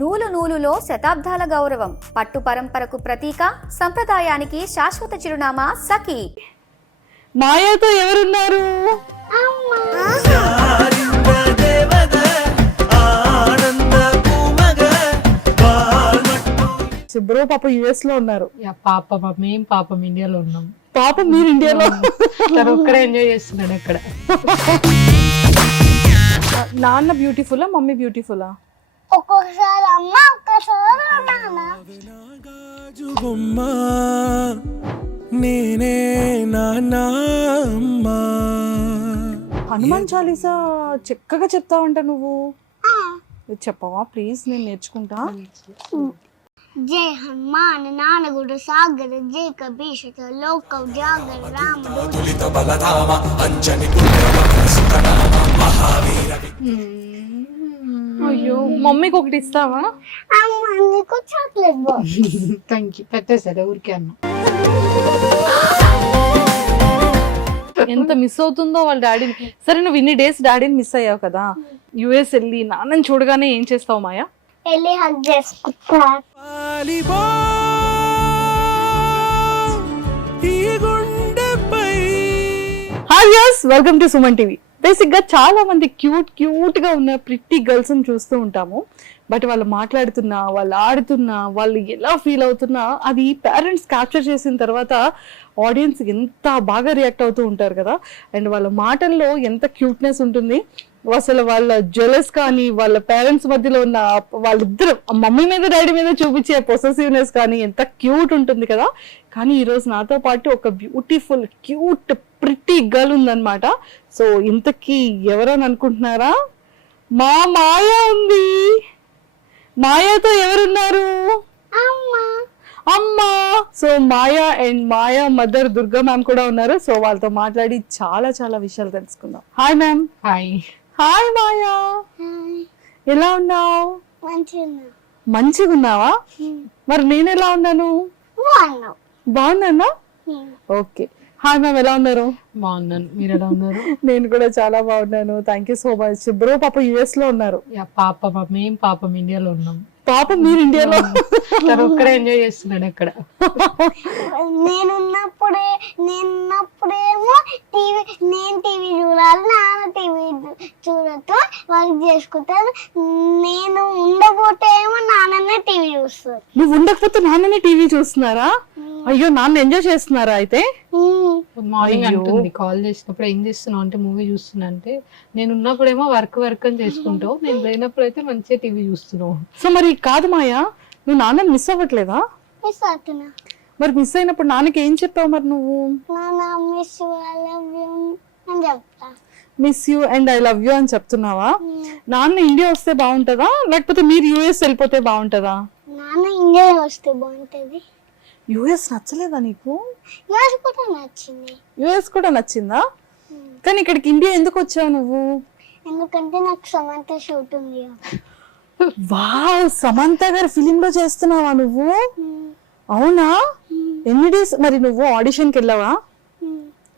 నూలు నూలులో శతాబ్దాల గౌరవం, పట్టు పరంపరకు ప్రతీక, సంప్రదాయానికి శాశ్వత చిరునామా సఖీ. మాయాతో ఎవరున్నారు? బ్రో పాప యుఎస్ లో ఉన్నారు. పాపం మేము పాపం ఇండియాలో ఉన్నాం. పాపం మీరు ఇండియాలో ఒక్కడే ఎంజాయ్ చేస్తున్నాడు అక్కడ. నాన్న బ్యూటిఫుల్లా మమ్మీ బ్యూటిఫుల్లా? ఒక్కొక్కసారి అమ్మ ఒక్కసారి నాన్న. నేనే నాన్నా అమ్మా. హనుమాన్ చాలీసా చక్కగా చెప్తావంట నువ్వు. చెప్పవా ప్లీజ్, నేను నేర్చుకుంటా. జై హనుమాన్ నానగుడు సాగర జై కబీష లోక జాగర రాముడు. అయ్యో మమ్మీకి ఒకటి ఇస్తావా? అమ్మ నీకు చాక్లెట్ బాక్స్. Thank you. పెట్టేసాడు ఊరికే అన్న. ఎంత మిస్ అవుతుందో వాళ్ళ డాడీని. సరే నువ్వు ఇన్ని డేస్ డాడీని మిస్ అయ్యావు కదా, యుఎస్ వెళ్ళి నాన్నని చూడగానే ఏం చేస్తావు మాయా? వెళ్ళి హగ్ చేసుకుంటా. Hi yes, welcome to Suman TV. Basic గా చాలా మంది క్యూట్ గా ఉన్న ప్రిట్టి గర్ల్స్ ని చూస్తూ ఉంటాము. బట్ వాళ్ళు మాట్లాడుతున్నా, వాళ్ళు ఆడుతున్నా, వాళ్ళు ఎలా ఫీల్ అవుతున్నా అది పేరెంట్స్ క్యాప్చర్ చేసిన తర్వాత ఆడియన్స్ ఎంత బాగా రియాక్ట్ అవుతూ ఉంటారు కదా. అండ్ వాళ్ళ మాటల్లో ఎంత క్యూట్నెస్ ఉంటుంది. అసలు వాళ్ళ జెలస్ కానీ, వాళ్ళ పేరెంట్స్ మధ్యలో ఉన్న వాళ్ళిద్దరు మమ్మీ మీద డాడీ మీద చూపించే పొసెసివ్నెస్ కానీ ఎంత క్యూట్ ఉంటుంది కదా. కానీ ఈరోజు నాతో పాటు ఒక బ్యూటిఫుల్ క్యూట్ ప్రిట్టి గర్ల్ ఉందన్నమాట. సో ఇంతకీ ఎవరని అనుకుంటున్నారా? మా మాయా ఉంది. మాయాతో ఎవరున్నారు? అమ్మా. So Maya and Maya mother Durga ma'am కూడా ఉన్నారు. సో వాళ్ళతో మాట్లాడి చాలా విషయాలు తెలుసుకుందాం. Hi ma'am. హాయ్. హాయ్ మాయా, ఎలా ఉన్నావు? మంచిగా ఉన్నావా? మరి నేను ఎలా ఉన్నాను? బాగున్నానా? ఓకే. హాయ్ మ్యామ్, ఎలా ఉన్నారు? బాగున్నాను. మీరు ఎలా ఉన్నారు? నేను కూడా చాలా బాగున్నాను. Thank you so much. Bro పాప యుఎస్ లో ఉన్నారు. పాపం మేము పాపం ఇండియాలో ఉన్నాం. పాపం మీరు ఇండియాలో. ఒక్కడే ఎంజాయ్ చేస్తున్నాడు అక్కడ. నేనున్నప్పుడేమో నేను టీవీ చూడాలి, నాన్న టీవీ చూడటం వర్క్ చేసుకుంటారు. నేను ఉండకపోతే ఏమో నాన్ననే టీవీ చూస్తారు. నువ్వు ఉండకపోతే నాన్ననే టీవీ చూస్తున్నారా? అయ్యో, నాన్న ఎంజాయ్ చేస్తున్నారా అయితే? మార్నింగ్ అంటుంది కాల్ చేసినప్పుడు ఏం చేస్తున్నావు అంటే మూవీ చూస్తున్నా అంటే, నేను ఉన్నప్పుడేమో వర్క్ అని చేసుకుంటావు, నేను లేనప్పుడు అయితే మంచిగా టీవీ చూస్తున్నావు. సో మరి కాదు మాయా, నువ్వు నాన్నని మిస్ అవ్వట్లేదా? మిస్ అవుతున్నా. మరి మిస్ అయినప్పుడు నాన్నకి ఏం చెప్పావు మరి నువ్వు? నాన్న miss you, I love you అని చెప్తా. Miss you and I love you అని చెప్తున్నావా? నాన్న ఇండియా వస్తే బాగుంటుందా, లేకపోతే మీరు యుఎస్ వెళ్ళిపోతే బాగుంటుందా? నాన్న ఇండియా వస్తే బాగుంటది. యుఎస్ నచ్చలేదా నీకు? యుఎస్ కూడా నచ్చింది. యుఎస్ కూడా నచ్చిందా? కానీ ఇక్కడికి ఇండియా ఎందుకు వచ్చావు నువ్వు? ఎందుకంటే నాకు సమంత షూట్ ఉంది. వావ్, సమంత గారి ఫిలిం లో చేస్తున్నావా నువ్వు? అవునా? ఎన్ని డేస్ మరి నువ్వు ఆడిషన్ కి వెళ్ళావా?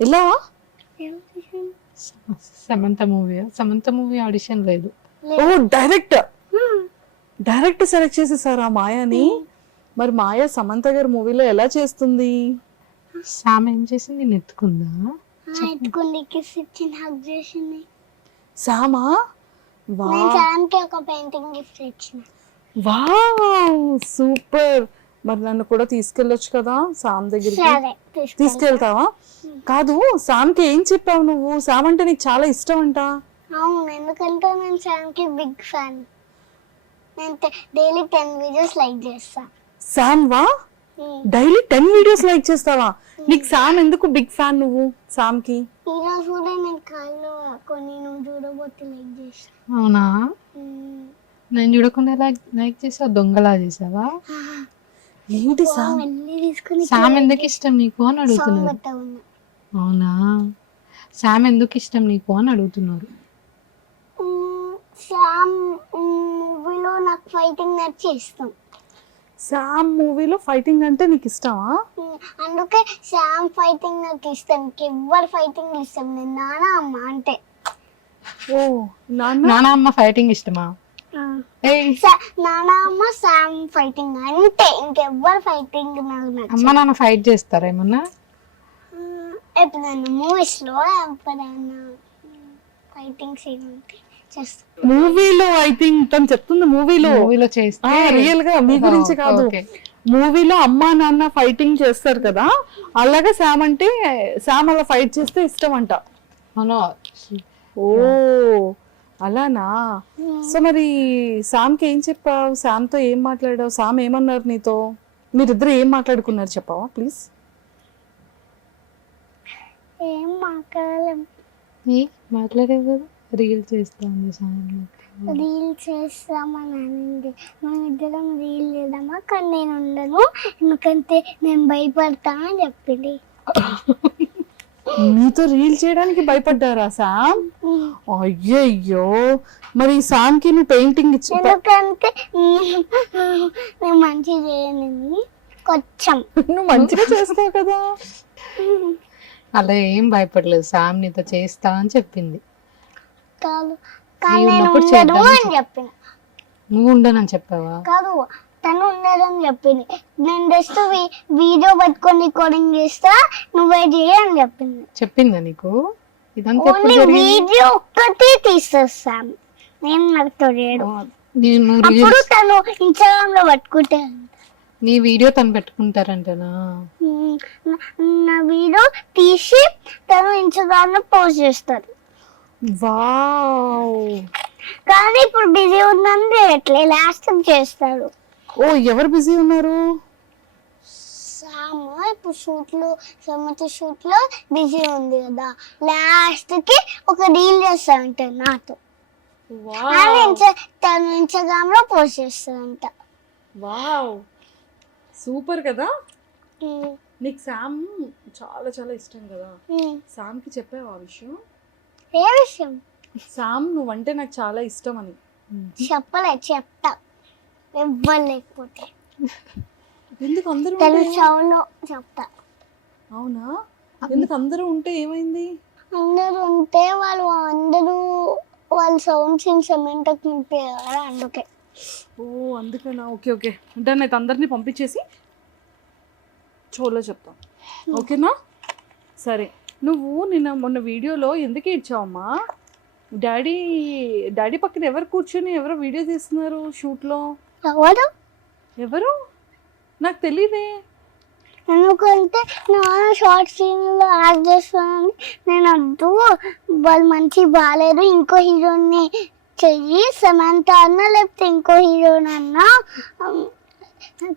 వెళ్ళావా? సమంత మూవీ ఆడిషన్ లేదు. ఓ, డైరెక్ట్ సెలెక్ట్ చేసేసారా మాయాని? మరి మాయ సమంత గారి మూవీలో ఎలా చేస్తుంది? సామ్ ఏం చేసింది? నెత్తుకుందా? ఎత్తుకుంది, కిస్ ఇచ్చింది, హగ్ చేసింది. సామా? నేను సామ్కి ఒక పెయింటింగ్ గిఫ్ట్ ఇచ్చిన. Wow, super. మరి నన్ను కూడా తీసుకెళ్ళొచ్చు కదా సామ్ దగ్గరికి? తీసుకెళ్తావా? కాదు, సామ్కి ఏం చెప్పావు నువ్వు? సామ్ అంటే నీకు చాలా ఇష్టం అంట. అవును, ఎందుకంటే నేను సామ్కి బిగ్ ఫ్యాన్. నేను డైలీ 10 వీడియోస్ లైక్ చేస్తా. సామ్ వా? డైలీ 10 వీడియోస్ లైక్ చేస్తావా? నీకు సామ్ ఎందుకు బిగ్ ఫ్యాన్ నువ్వు సామ్ కి? ఈ రోజు కూడా నేను కాళ్ళు కొన్ని నువ్వు చూడబోతే లైక్ చేసా. అవునా? నేను చూడకుండా లైక్ చేసావా? దొంగలా చేసావా? ఏంటి సామ్? సామ్ ఎందుకు ఇష్టం నీకు అని అడుగుతున్నారు. అవునా? సామ్ ఎందుకు ఇష్టం నీకు అని అడుగుతున్నారు. సామ్ మూవీలో నాకు ఫైటింగ్ నచ్చి ఇష్టం. సామ్ మూవీలో ఫైటింగ్ అంటే నీకు ఇష్టమా? అందుకే సామ్ ఫైటింగ్ నాకు ఇష్టం. ఎవరి ఫైటింగ్ ఇష్టం. నేను నాన్న అమ్మ అంటే. ఓ, నాన్న అమ్మ ఫైటింగ్ ఇష్టమా? నానమ్మ శామ్ ఫైటింగ్ అంటే ఇంకెవ్వరు ఫైటింగ్ నాకు నచ్చదు. అమ్మ నాన్న ఫైట్ చేస్తారా ఏమన్నా? ఎప్పుడైనా మూవీస్ లో ఎప్పుడైనా ఫైటింగ్ సీన్ ఉంటే చేస్తాను. మూవీలో ఐ థింక్ తను చెప్తుంది మూవీలో చేస్తే రియల్ గా మీ గురించి కాదు. మూవీలో అమ్మా నాన్న ఫైటింగ్ చేస్తారు కదా, అలాగే శామ్ అంటే శామ్ అలా ఫైట్ చేస్తే ఇష్టం అంట. ఓ అలానా. సో మరి శామ్కి ఏం చెప్పావు? శామ్తో ఏం మాట్లాడావు? శామ్ ఏమన్నారు నీతో? మీరిద్దరు ఏం మాట్లాడుకున్నారు చెప్పావా ప్లీజ్? ఏం మాట్లాడలేం. మాట్లాడేది కదా, రీల్ చేస్తాను రీల్ చేస్తామని అనింది. మనం ఇద్దరం రీల్ చేద్దామా, కానీ నేను ఉండను ఎందుకంటే నేను భయపడతా అని చెప్పింది. నీతో రీల్ చేయడానికి భయపడ్డారా శామ్? అయ్యయ్యో. మరి శామ్ కి నువ్వు పెయింటింగ్ ఇచ్చి ఎందుకంటే నేను మంచిగా చేయను, కొంచెం నువ్వు మంచిగా చేస్తావు కదా. అలా ఏం భయపడలేదు, శామ్ నీతో చేస్తా అని చెప్పింది. కాదు కానీ నేను ఉండను అని చెప్పిన. నువ్వు ఉండనని చెప్పావా? కాదు తను ఉండదని చెప్పింది. నేను జస్ట్ వీడియో పట్టుకొని రికార్డింగ్ చేస్తా, నువ్వే చేయి అని చెప్పిందా నీకు? ఇదంతా ఓన్లీ వీడియో ఒక్కటే తీసేస్తాను నేను, నాకు తెలియదు. అప్పుడు తను ఇన్స్టాగ్రామ్ లో పట్టుకుంటే నీ వీడియో తను పెట్టుకుంటారంటనా? నా వీడియో తీసి తను ఇన్స్టాగ్రామ్ లో పోస్ట్ చేస్తారు. వావ్. కానీ ఇప్పుడు బిజీ ఉందని ఎట్లే లాస్ట్ చేస్తాడు. ఓ ఎవరు బిజీ ఉన్నారు? సామ్ ఇప్పుడు షూట్ లో బిజీ ఉంది కదా, లాస్ట్ కి ఒక రీల్ చేస్తాడంట నాతో. తను ఇన్స్టాగ్రామ్ లో పోస్ట్ చేస్తాడంట. వావ్ సూపర్ కదా. నీకు శామ్ చాలా చాలా ఇష్టం కదా, శామ్ కి చెప్పావు ఆ విషయం? ఏ విషయం? శామ్ నువ్వంటే నాకు చాలా ఇష్టం అని. చెప్తా ఎవ్వరు లేకపోతే. ఎందుకు అందరూ చెప్తా. అవునా? ఎందుకు అందరూ ఉంటే ఏమైంది? అందరూ ఉంటే వాళ్ళు సౌండ్స్ ఇన్స్ట్రుమెంట్ నింపారు అందుకే. ఓ అందుకనా. Okay okay done. అయితే అందరినీ పంపించేసి చోలో చెప్తాం, ఓకేనా? సరే. నువ్వు నిన్న మొన్న వీడియోలో ఎందుకు ఇచ్చావమ్మా? డాడీ పక్కన ఎవరు కూర్చొని ఎవరో వీడియో తీస్తున్నారు షూట్లో? ఎవరు? నాకు తెలీదే. ఎందుకంటే నాన్న షార్ట్ సీన్లో యాక్ట్ చేస్తానని నేను వద్దు, వాళ్ళు మంచి బాగాలేరు, ఇంకో హీరోని చెయ్యి, సమంత అన్న లేకపోతే ఇంకో హీరోనన్నా,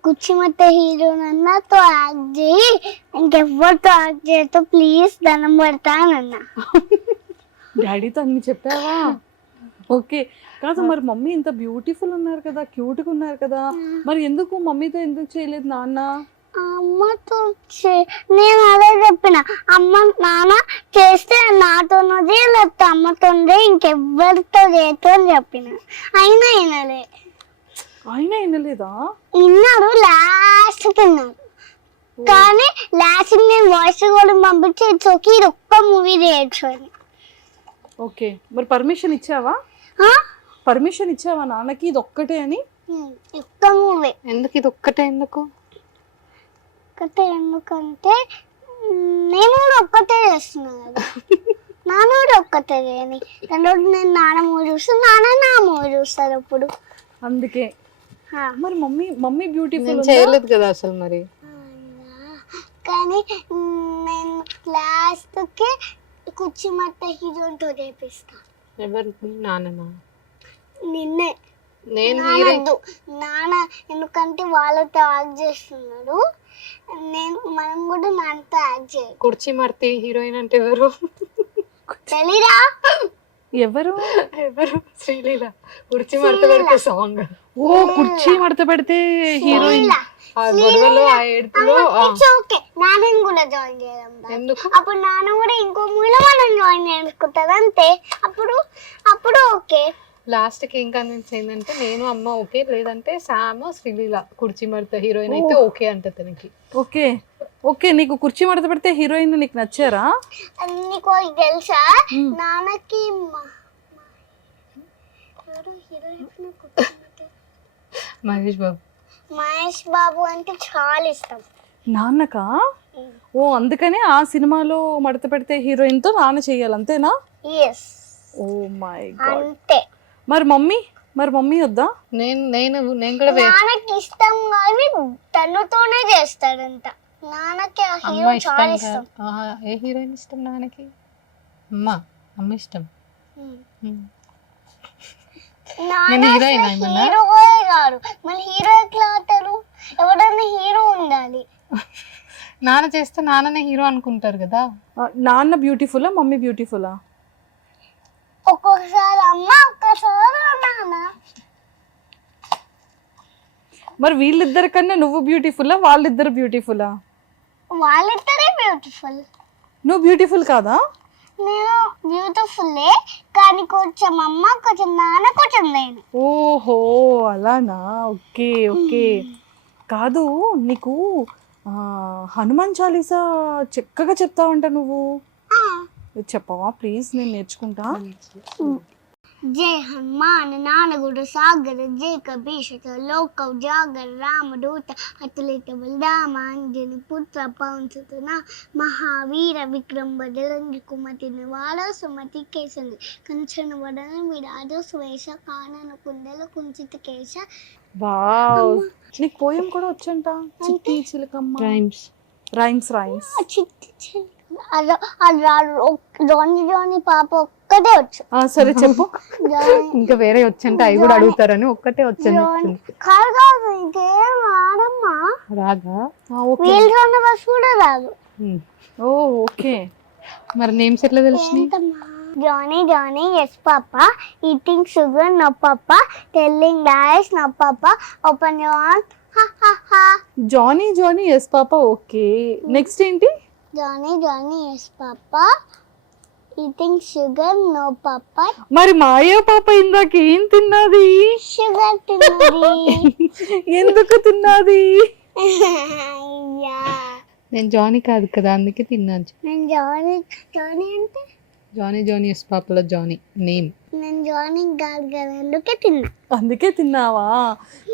కుచ్చిమట్ట హీరోనన్నాతో యాక్ట్ చేయి, ఇంకెవ్వరితో యాక్ట్ చేయతో ప్లీజ్ దండం పెడతానన్నా. డాడీతో అన్ని చెప్పావా? ఓకే. కాదు మరి మమ్మీ ఇంత బ్యూటిఫుల్ ఉన్నారు కదా, క్యూట్గా ఉన్నారు కదా, మరి ఎందుకు మమ్మీతో ఎందుకు చేయలేదు నాన్న? అమ్మతో నేను అదే చెప్పిన, అమ్మ నాన్న చేస్తే నాతోనది లేకపోతే అమ్మతోంది, ఇంకెవ్వరితో చేయతో అని చెప్పిన. అయినా వినలేదా? విన్నాడు, లాస్ట్ విన్నాడు. కానీ లాస్ట్ నేను వాయిస్ కూడా పంపించి ఇట్స్ ఇది ఒక్క మూవీ చేయొచ్చు అని. ఓకే మరి పర్మిషన్ ఇచ్చావా నాన్నకి ఇది ఒక్కటే అని? ఒక్క మూవీ. ఎందుకు ఇది ఒక్కటే? ఎందుకంటే నేను కూడా ఒక్కటే చేస్తున్నా కదా, నాన్న కూడా ఒక్కటే చేయని. రెండోది నేను నాన్న మూవీ చూస్తాను, నాన్న నా మూవీ చూస్తారు అప్పుడు, అందుకే. మరి మమ్మీ బ్యూటిఫుల్ చేయలేదు కదా అసలు మరి. కానీ నేను లాస్ట్ కి కుచ్చిమట్ట హీరోతో చేపిస్తా. ఎవరు? నాన్న. నిన్నే. నాన్న ఎందుకంటే వాళ్ళతో యాక్ట్ చేస్తున్నాడు, మనం కూడా నాన్నతో యాక్ట్ చేయాలి. కుర్చీమర్తి హీరోయిన్ అంటే ఎవరు తెలీదా? ఎవరు? శ్రీలీల. కుర్చీ మడత పెడితే సాంగ్. ఓ కుర్చీ మడత పెడితే హీరోయిన్. గొడవలో ఆ ఏడుపులో నాన్నని కూడా జాయిన్ చేయడం. ఎందుకు? అప్పుడు నాన్న కూడా ఇంకో మూవీలో మనం జాయిన్ చేసుకుంటారు అంతే. అప్పుడు ఓకే. లాస్ట్ కి ఏం కన్విన్స్ అయిందంటే నేను అమ్మ ఓకే, లేదంటే శామ్ శ్రీలీల కుర్చీ మడత హీరోయిన్ అయితే ఓకే అంట తనకి. Okay okay. నీకు కుర్చీ మడత పెడితే హీరోయిన్ నీకు నచ్చారా? నీకు తెలుసా, నాన్నకి ఎవరు హీరో మహేష్ బాబు. మహేష్ బాబు అంటే చాలా ఇష్టం. నాన్నకా? ఓ అందుకనే ఆ సినిమాలో మడత పెడితే హీరోయిన్ తో నాన్న చెయ్యాలి అంతేనా? Yes oh my god. అంతే. మరి మమ్మీ వద్దా? నేను కూడా నాన్నకి ఇష్టం కానీ తనతోనే చేస్తాడంట. నాన్నకి ఆ అమ్మ హీరో ఇష్టం చాలా కాదు. ఇష్టం. ఆహా, ఏ హీరోయిన్ ఇష్టం నాన్నకి? అమ్మ ఇష్టం. నాన్న హీరోయిన్ ఏమన్నా? హీరోయే కాదు, మన హీరో ఎట్లా అవుతారు? ఎవడన్నా హీరో ఉండాలి. నాన్న చేస్తే నాన్ననే హీరో అనుకుంటారు కదా. నాన్న బ్యూటిఫుల్లా మమ్మీ బ్యూటిఫుల్లా? ఒక్కొక్కసారి అమ్మ, ఒక్కసారి నాన్న. మరి వీళ్ళిద్దరి కన్నా నువ్వు బ్యూటిఫుల్లా వాళ్ళిద్దరు బ్యూటిఫుల్లా? వాళ్ళిద్దరే బ్యూటిఫుల్. నువ్వు బ్యూటిఫుల్ కాదా? నేను బ్యూటిఫుల్లే కానీ కొంచెం అమ్మ, కొంచెం నాన్న, కొంచెం నేను. ఓహో అలానా, ఓకే ఓకే. కాదు నీకు హనుమాన్ చాలీసా చక్కగా చెప్తావంట నువ్వు, చెప్పవా ప్లీజ్? నేను నేర్చుకుంటా. జై హనుమాన్ నానగుడు సాగర జై కబీషత లోక జాగర రామదూత అతులిత బలరామ అంజని పుత్ర పవన్సుతన మహావీర విక్రమ బదరంగి కుమతి నివాళ సుమతి కేసంది కంచన వడన విరాజ స్వేష కానన కుండల కుంచిత కేశ. వావ్, నీకు పోయం కూడా వచ్చంట. చిట్టి చిలకమ్మ రైమ్స్. జానీ పాప ఒక్కటే వచ్చు. సరే చెప్పు. ఇంకా వేరే వచ్చంటే అవి కూడా అడుగుతారని ఒక్కటే వచ్చాను. కాదు ఇంకేం రాదమ్మా. రాగా? వీల్ రన్న బస్ కూడా రాదు. ఓ ఓకే. మరి నేమ్స్ ఎట్లా తెలిసినాయి? Johnny, yes papa. Eating sugar, no papa. Telling lies, no papa. Open your arms, ha ha ha. Johnny yes papa, okay. Next ఏంటి? Johnny, yes papa. Eating sugar, no papa. మరి మాయా పాప ఇందాక ఏం తిన్నది? Sugar తిన్నది. ఎందుకు తిన్నది? నేను జానీ కాదు కదా అందుకే తిన్నాను. నేను జానీ అంటే జానీ ఎస్ పాపలో జానీ నేమ్. నేను జానీ కాదు కదా అందుకే తిన్నా. అందుకే తిన్నావా?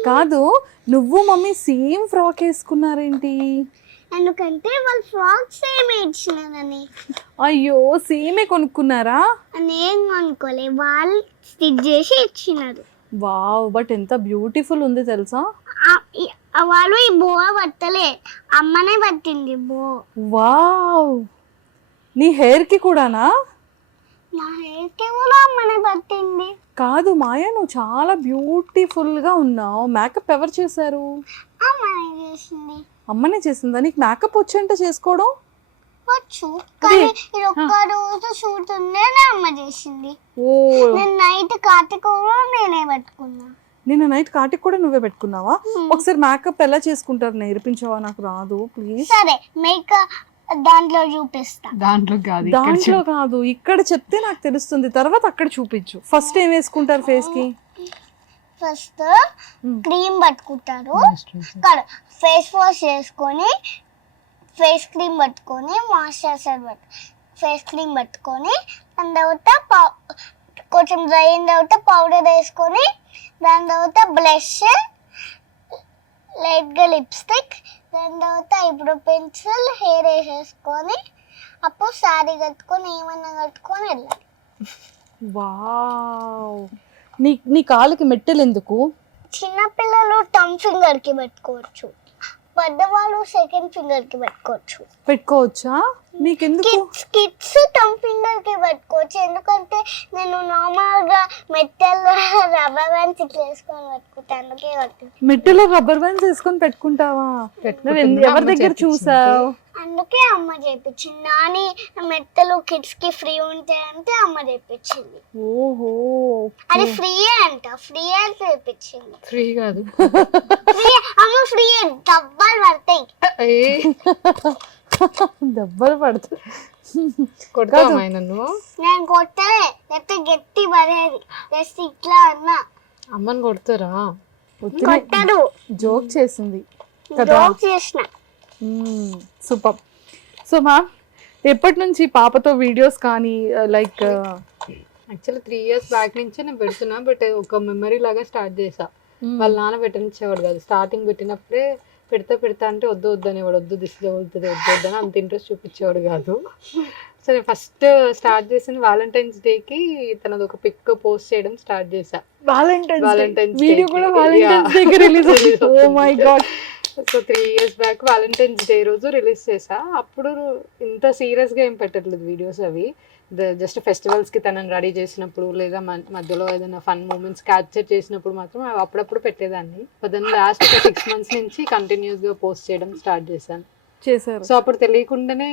కాదు, నువ్వు మమ్మీ సేమ్ ఫ్రాక్ వేసుకున్నారేంటి? ఎందుకంటే వాళ్ళు ఫ్రాక్ సేమ్ ఇచ్చినారని. అయ్యో, సేమే కొనుక్కున్నారా? నేను అనుకోలే, వాళ్ళు స్టిచ్ చేసి ఇచ్చినారు. వావ్, బట్ ఎంత బ్యూటిఫుల్ ఉంది తెలుసా? వాళ్ళు ఈ బో పట్టలే, అమ్మనే పట్టింది బో. వావ్, నీ హెయిర్ కి కూడానా? నా హెయిర్ కి కూడా అమ్మనే పట్టింది. కాదు మాయా, నువ్వు చాలా బ్యూటిఫుల్ గా ఉన్నావు. మేకప్ ఎవరు చేశారు? అమ్మనే చేసింది. అమ్మనే చేసిందా? నీకు మేకప్ వచ్చంట చేసుకోవడం? వచ్చు, కానీ ఇది ఒక్క రోజు షూట్ ఉండే అమ్మ చేసింది. ఓ, నేను నైట్ కార్తీక కూడా నేనే పెట్టుకున్నా. నిన్న నైట్ కాటికి కూడా నువ్వే పెట్టుకున్నావా? ఒకసారి మేకప్ ఎలా చేసుకుంటారు నేర్పించావా? నాకు రాదు ప్లీజ్. సరే, మేకప్ దాంట్లో చూపిస్తా. దాంట్లో కాదు, ఇక్కడ చెప్తే నాకు తెలుస్తుంది. తర్వాత అక్కడ చూపించు. ఫస్ట్ ఏం వేసుకుంటారు ఫేస్ కి? ఫస్ట్ క్రీమ్ పట్టుకుంటారు, ఫేస్ వాష్ చేసుకొని ఫేస్ క్రీమ్ పట్టుకొని మాయిశ్చరైజర్ ఫేస్ క్రీమ్ పట్టుకొని దాని తర్వాత కొంచెం డ్రై అయిన తర్వాత పౌడర్ వేసుకొని దాని తర్వాత బ్లష్, లైట్గా లిప్స్టిక్, దాని తర్వాత ఐబ్రో పెన్సిల్, హెయిర్ వేసేసుకొని అప్పుడు శారీ కట్టుకొని ఏమన్నా కట్టుకొని వెళ్ళాలి. వావ్, నీ కాళ్ళకి మెట్టెలు ఎందుకు? చిన్నపిల్లలు టమ్ ఫింగర్కి పెట్టుకోవచ్చు, పెద్దవాళ్ళు సెకండ్ ఫింగర్ కి పెట్టుకోవచ్చా? నీకెందుకు? కిడ్స్ టమ్ ఫింగర్ కి పెట్టుకోవచ్చు, ఎందుకంటే నేను నార్మల్ గా మెట్టెల్లో రబ్బర్ బ్యాండ్స్ ఇట్లా వేసుకొని పెట్టుకుంటాను, అందుకే కట్టు. మెట్టెలో రబ్బర్ బ్యాండ్స్ వేసుకొని పెట్టుకుంటావా? ఎవరి దగ్గర చూసావు? అందుకే అమ్మ చేపించింది. నాని మెట్టలు కిడ్స్ కి ఫ్రీ ఉంటాయంటే అమ్మ చేపించింది. ఓహో, అది ఫ్రీ అంట, ఫ్రీ అని చేపించింది. ఫ్రీ కాదు, అమ్మ ఫ్రీ డబ్బాలు పడతాయి. దెబ్బలు పడతాయి. కొడతావా నన్ను? నేను కొట్టలే, లేకపోతే గట్టి పడేది. జస్ట్ ఇట్లా అన్నా. అమ్మని కొడతారా? కొట్టడు, జోక్ చేసింది కదా. జోక్ చేసిన. సూపర్. సో మ్యామ్, ఎప్పటి నుంచి పాపతో వీడియోస్ కానీ లైక్ యాక్చువల్లీ 3 years బ్యాక్ నుంచే నేను పెడుతున్నా, బట్ ఒక మెమరీ లాగా స్టార్ట్ చేసా. వాళ్ళ నాన్న పెట్టనిచ్చేవాడు కాదు, స్టార్టింగ్ పెట్టినప్పుడే పెడతా అంటే వద్దు అనేవాడు, వద్దు దిష్టి తగులుతుంది వద్దు అని అంత ఇంట్రెస్ట్ చూపించేవాడు కాదు. సో నేను ఫస్ట్ స్టార్ట్ చేసింది వ్యాలంటైన్స్ డేకి తనది ఒక పిక్ పోస్ట్ చేయడం స్టార్ట్ చేసా. Valentine's వీడియో Day కూడా కి. Valentine's day release oh my god. So 3 years back valentine's day రోజు రిలీజ్ చేసా. అప్పుడు ఇంత సీరియస్గా ఏం పెట్టట్లేదు వీడియోస్, అవి జస్ట్ ఫెస్టివల్స్కి తనని రెడీ చేసినప్పుడు లేదా మధ్యలో ఏదైనా ఫన్ మూమెంట్స్ క్యాప్చర్ చేసినప్పుడు మాత్రం అవి అప్పుడప్పుడు పెట్టేదాన్ని. దాన్ని లాస్ట్ ఒక 6 months నుంచి కంటిన్యూస్గా పోస్ట్ చేయడం స్టార్ట్ చేశాను. సో అప్పుడు తెలియకుండానే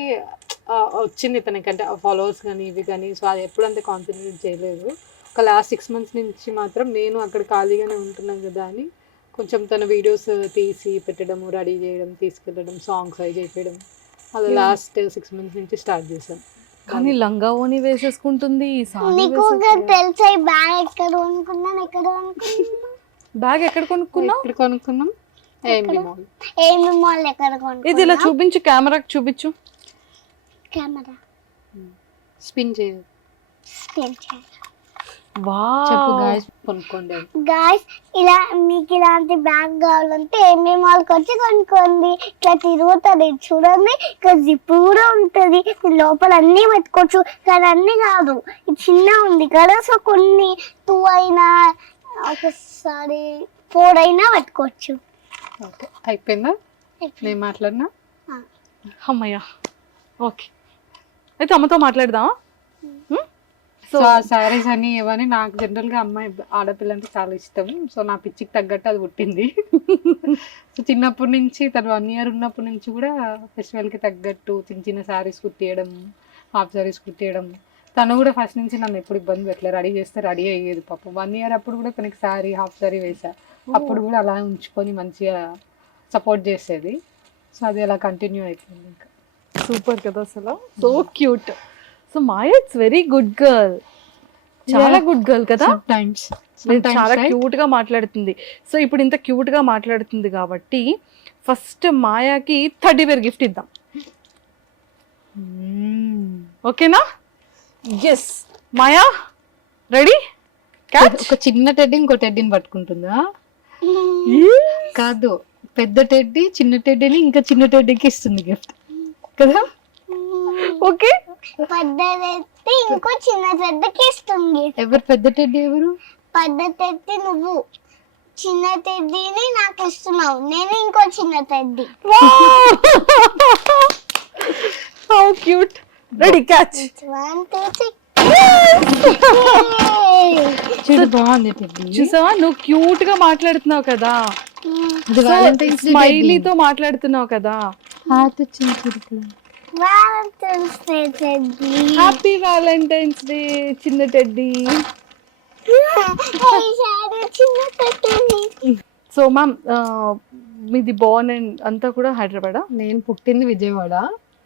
వచ్చింది తనకంటే ఫాలోవర్స్ కానీ ఇవి కానీ. సో అది ఎప్పుడు అంత కాన్సన్ట్రేట్ చేయలేదు. ఒక లాస్ట్ 6 months నుంచి మాత్రం నేను అక్కడ ఖాళీగానే ఉంటున్నాను కదా అని కొంచెం తన వీడియోస్ తీసి పెట్టడం, రెడీ చేయడం, తీసుకెళ్ళడం, సాంగ్స్ అవి చేయడం, అది లాస్ట్ 6 months నుంచి స్టార్ట్ చేశాను. కానీ లంగా ఓని వేసేసుకుంటుంది, నీకు తెలుసా ఈ బ్యాగ్ ఎక్కడ కొనుక్కున్నాను బ్యాగ్ ఎక్కడ కొనుక్కున్నావు? ఎక్కడ కొనుక్కున్నాం? ఏమి మాల్. ఏమి మాల్ ఎక్కడ ఇది కొనుక్కున్నా ఇలా చూపించు, కెమెరాకి చూపించు. కెమెరా స్పిన్ చేయదు. చెప్పు గాయస్, కొనుక్కోండి. గాయస్ ఇలా మీకు ఇలాంటి బ్యాగ్ కావాలంటే ఏమి మాల్కి వచ్చి కొనుక్కోండి. ఇట్లా తిరుగుతుంది చూడండి, ఇక్కడ జిప్ కూడా ఉంటుంది, లోపల అన్నీ పెట్టుకోవచ్చు. కానీ అన్నీ కాదు, ఇది చిన్న ఉంది కదా, సో కొన్ని 2 అయినా ఒకసారి 4 అయినా పెట్టుకోవచ్చు. ఓకే, అయిపోయిందా? నేను మాట్లాడినా? అమ్మయ్యా, ఓకే. అయితే అమ్మతో మాట్లాడదామా? సో ఆ శారీస్ అన్ని ఇవన్నీ నాకు జనరల్గా అమ్మాయి ఆడపిల్ల అంటే చాలా ఇష్టం. సో నా పిచ్చికి తగ్గట్టు అది పుట్టింది. సో చిన్నప్పటి నుంచి తను 1 year ఉన్నప్పటి నుంచి కూడా ఫెస్టివల్కి తగ్గట్టు చిన్న చిన్న శారీస్ కుట్టియడం, హాఫ్ శారీస్ కుట్టియడం. తను కూడా ఫస్ట్ నుంచి నన్ను ఎప్పుడు ఇబ్బంది పెట్టలేదు, రెడీ చేస్తే రెడీ అయ్యేది. పాపం 1 year అప్పుడు కూడా తనకి శారీ, హాఫ్ శారీ వేసా. అప్పుడు కూడా అలా ఉంచుకొని మంచిగా సపోర్ట్ చేసేది. సో అది అలా కంటిన్యూ అయిపోయింది. ఇంకా సూపర్ కదా అసలు, so cute. So Maya it's very good girl, చాలా గుడ్ గర్ల్ కదా. చాలా క్యూట్ గా మాట్లాడుతుంది. సో ఇప్పుడు ఇంత క్యూట్ గా మాట్లాడుతుంది కాబట్టి ఫస్ట్ మాయాకి 30 వేర్ గిఫ్ట్ ఇద్దాం, ఓకేనా? ఎస్ మాయా, రెడీ? ఒక చిన్న టెడ్డీ ఇంకో టెడ్డీని పట్టుకుంటుందా? కాదు, పెద్ద టెడ్డీ చిన్న టెడ్డీని ఇంకా చిన్న టెడ్డీకి ఇస్తుంది గిఫ్ట్ కదా. ఓకే, పెద్దదైతే ఇంకో చిన్న టెడ్డీకి ఇస్తుంది. ఎవరు పెద్ద టెడ్డీ? ఎవరు? పెద్ద టెడ్డీ నువ్వు, చిన్న టెడ్డీని నాకు ఇస్తున్నావు, నేను ఇంకో చిన్న teddy. How cute. Ready, catch. 1 2 3. బాగుంది టెడ్డీ. చూసావా, నువ్వు క్యూట్ గా మాట్లాడుతున్నావు కదా, స్మైలీతో మాట్లాడుతున్నావు కదా. హార్ట్ వచ్చింది. హ్యాపీ వ్యాలంటైన్స్ డే చిన్న టెడ్డీ. సో మ్యామ్, మీది బోర్న్ అండ్ అంతా కూడా హైదరాబాద్? నేను పుట్టింది విజయవాడ.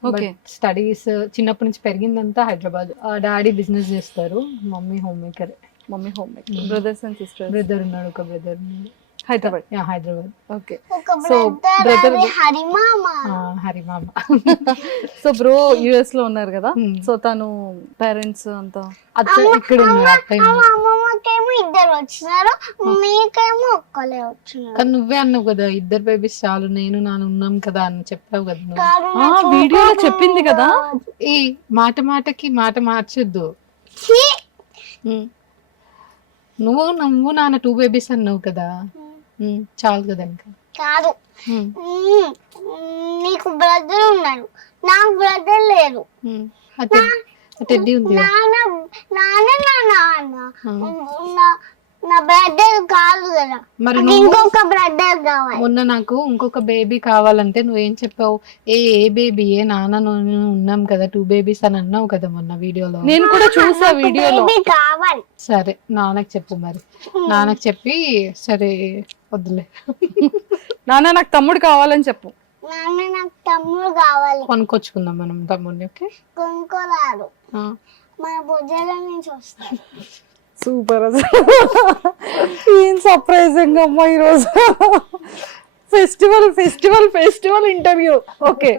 ఓకే. స్టడీస్ చిన్నప్పటి నుంచి పెరిగిందంతా హైదరాబాద్. డాడీ బిజినెస్ చేస్తారు, mummy homemaker. Mummy homemaker. Brothers and sisters? Brother ఉన్నాడు, ఒక brother. Hyderabad. Hyderabad. Okay. So brother హరిమామ. సో బ్రో యుఎస్ లో ఉన్నారు కదా, సో తను పేరెంట్స్ అంతా ఇక్కడ ఉన్నారు. అమ్మమ్మకేమో 2 వచ్చినారు, మీకేమో ఒక్కలే వచ్చినారు. కానీ నువ్వే అన్నావు కదా 2 బేబీస్ చాలు, నేను నాన్న ఉన్నాం కదా అని చెప్పావు కదా నువ్వు. వీడియోలో చెప్పింది కదా. ఈ మాటకి మాట మార్చొద్దు. నువ్వు నాన్న 2 బేబీస్ అన్నావు కదా, చాలు కదా. ఇంకా కాదు, నీకు బ్రదర్ ఉన్నాడు, నాకు బ్రదర్ లేరు. టెడ్డీ ఉంది. నా బ్రదర్ కాదు కదా, మరి ఇంకొక బ్రదర్ కావాలి. మొన్న నాకు ఇంకొక బేబీ కావాలంటే నువ్వేం చెప్పావు? ఏ బేబీ, నాన్న ఉన్నాం కదా 2 బేబీస్ అని అన్నావు కదా మొన్న వీడియోలో. నేను కూడా చూసా వీడియోలో. కావాలి. సరే నాన్నకి చెప్పు మరి. నాన్నకి చెప్పి సరే వద్దులే, నాన్న నాకు తమ్ముడు కావాలని చెప్పు. నాన్న నాకు తమ్ముడు కావాలి. కొనుక్కొచ్చుకుందాం మనం తమ్ముడిని. ఓకే, కొనుక్కోరాదు, మన భుజాల నుంచి వస్తాడు. సూపర్. అసలు ఏం సర్ప్రైజింగ్ అమ్మా ఈరోజు. Festival interview. ఓకే.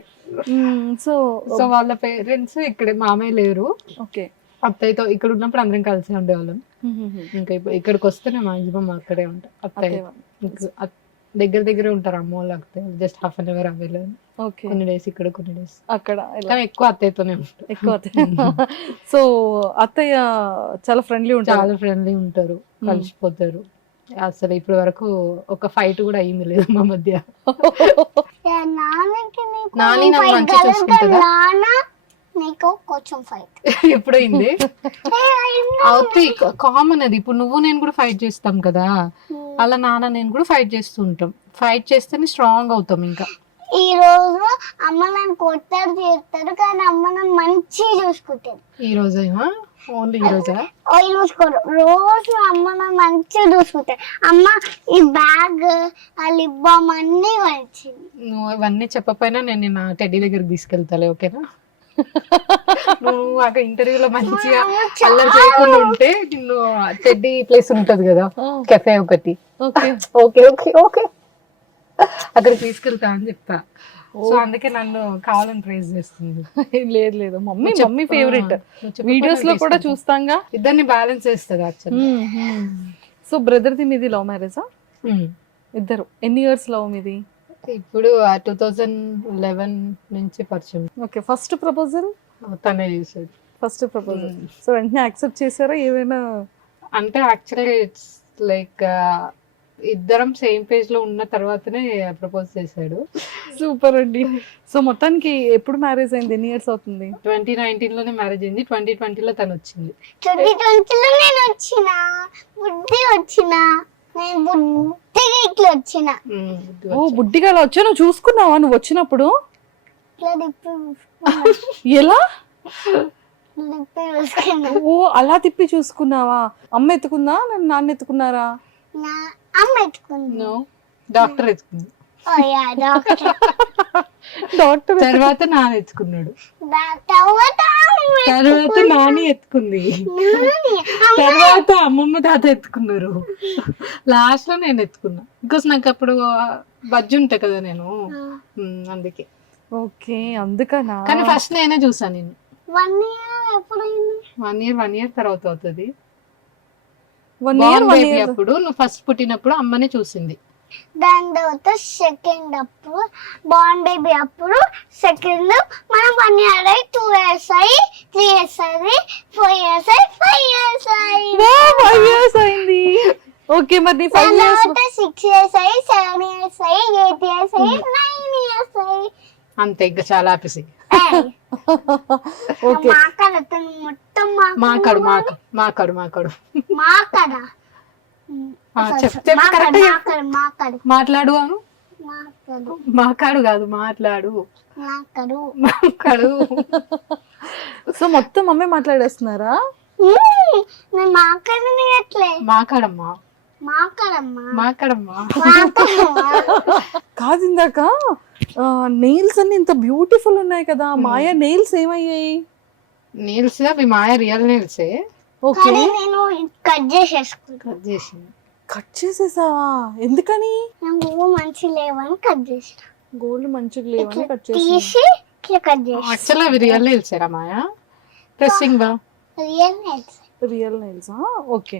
సో వాళ్ళ పేరెంట్స్ ఇక్కడ, మామయ్య లేరు. ఓకే. అత్తయ్యతో ఇక్కడ ఉన్నప్పుడు అందరం కలిసి ఉండేవాళ్ళం. ఇంకా ఇక్కడికి వస్తేనే మాక్సిమం అక్కడే ఉంటా. అత్తయ్య దగ్గర దగ్గరే ఉంటారు అమ్మ వాళ్ళు, అత్తయ్య జస్ట్ హాఫ్ అన్ అవర్ అవ్వలేదు. ఓకే, కొన్ని డేస్ ఇక్కడ, కొన్ని డేస్ అక్కడ. కానీ ఎక్కువ అత్తయ్యతోనే ఉంటారు. ఎక్కువ సో అత్తయ్య చాలా ఫ్రెండ్లీ ఉంటారు. చాలా ఫ్రెండ్లీ ఉంటారు, కలిసిపోతారు. అసలు ఇప్పటి వరకు ఒక ఫైట్ కూడా అయింది లేదు మా మధ్య. నాని నన్ను మంచిగా చూసుకుంటుందా? నీకు కొంచెం ఫైట్ ఎప్పుడు అయింది? అవుతాయి, కామన్ అది. ఇప్పుడు నువ్వు నేను కూడా ఫైట్ చేస్తాం కదా, అలా నాన్న నేను కూడా ఫైట్ చేస్తూ ఉంటాం. ఫైట్ చేస్తేనే స్ట్రాంగ్ అవుతాం. ఇంకా ఈ రోజు అమ్మ నన్ను కొట్టారు చేస్తారు, కానీ అమ్మ నన్ను మంచిగా చూసుకుంటారు. ఈ రోజేమా? ఓన్లీ ఈ రోజా? చూసుకోరు, రోజు అమ్మ నన్ను మంచిగా చూసుకుంటారు. అమ్మ ఈ బ్యాగ్, ఆ లిప్ బామ్ అన్ని వచ్చింది. నువ్వు ఇవన్నీ చెప్పపోయినా నేను నా టెడ్డీ దగ్గరికి తీసుకెళ్తాలే, ఓకేనా? నువ్వు అక్కడ ఇంటర్వ్యూలో మంచిగా అల్లరి చేయకుండా ఉంటే నిన్ను టెడ్డీ ప్లేస్ ఉంటది కదా, కెఫే ఒకటి, ఓకే ఓకే ఓకే అక్కడికి తీసుకెళ్తా అని చెప్తా. సో అందుకే నన్ను కావాలని ప్రైజ్ చేస్తుంది. లేదు లేదు, మమ్మీ ఫేవరెట్. వీడియోస్ లో కూడా చూస్తాంగా. ఇద్దరిని బ్యాలెన్స్ చేస్తుంది యాక్చువల్లీ. సో బ్రదర్ ది మీది లవ్ మ్యారేజా? ఇద్దరు. ఎన్ని ఇయర్స్ లవ్ మీది? ఇప్పుడు 2011 నుంచి పరిచయం. ఓకే, ఫస్ట్ ప్రపోజల్ తనే చేసేది. First proposal. సో వెంటనే యాక్సెప్ట్ చేశారా? ఏమైనా అంటే యాక్చువల్లీ ఇట్స్ లైక్ ఇద్దరం సేమ్ పేజ్ లో ఉన్న తర్వాతనే ప్రపోజ్ చేశాడు. సూపర్ అండి. సో మొత్తానికి ఎప్పుడు మ్యారేజ్ అయింది? ఎన్ని ఇయర్స్ అవుతుంది? 2019 లోనే మ్యారేజ్ అయింది. 2020 లో తను వచ్చింది. 2020 లో నేను వచ్చిన నేను బుద్ధిగా ఇట్లా వచ్చిన. ఓ, బుడ్డిగా అలా వచ్చా? నువ్వు చూసుకున్నావా నువ్వు వచ్చినప్పుడు? ఎలా? ఓ, అలా తిప్పి చూసుకున్నావా? అమ్మ ఎత్తుకుందా, నాన్న ఎత్తుకున్నారా? అమ్మ ఎత్తుకుంది. డాక్టర్ ఎత్తుకుంది. డాక్టర్ తర్వాత నాన్న ఎత్తుకున్నాడు. తర్వాత నాని ఎత్తుకుంది. తర్వాత అమ్మమ్మ తాత ఎత్తుకున్నారు. లాస్ట్ లో నేను ఎత్తుకున్నా, బికాస్ నాకు అప్పుడు బజ్జి ఉంటా కదా నేను, అందుకే. ఓకే, అందుకనా? కానీ ఫస్ట్ నేనే చూసాను. నేను 1 year ఎప్పుడైంది? 1 year తర్వాత అవుతుంది. 1 year అప్పుడు నువ్వు ఫస్ట్ పుట్టినప్పుడు అమ్మనే చూసింది. దాని తర్వాత సెకండ్ అప్పుడు బాండ్ బేబీ అప్పుడు సెకండ్ మనం 1 year అయ్యి 2 years అయ్యి 3 years అయ్యి 4 years అయ్యి 5 years అయ్యి 5 years అయింది. ఓకే, మరి 5 years 6 years అయ్యి 7 years అయ్యి 8 years అయ్యి 9 years అయ్యి అంతే. ఇంకా చాలా ఆపేసి ఓకే. మొత్తం మాకాడు మాట్లాడు అను. మాకాడు కాదు, మాట్లాడు. సో మొత్తం అమ్మే మాట్లాడేస్తున్నారా? మాకాడమ్మా. కాదు, ఇందాక నెయిల్స్ అన్ని ఇంత బ్యూటిఫుల్ ఉన్నాయి కదా, మాయా నెయిల్స్ ఏమయ్యాయి? నెయిల్స్ అవి మాయా రియల్ నెయిల్సే. ఓకే, నేను కట్ చేసేసావా? ఎందుకని? మంచి లేవని కట్ చేసిన. గోల్డ్ మంచిగా లేవని కట్ తీసి కట్ చేసి. యాక్చువల్లీ అవి రియల్ నెయిల్సేరా మాయా? ప్రెస్సింగ్ బా real nails. Real nails. Okay,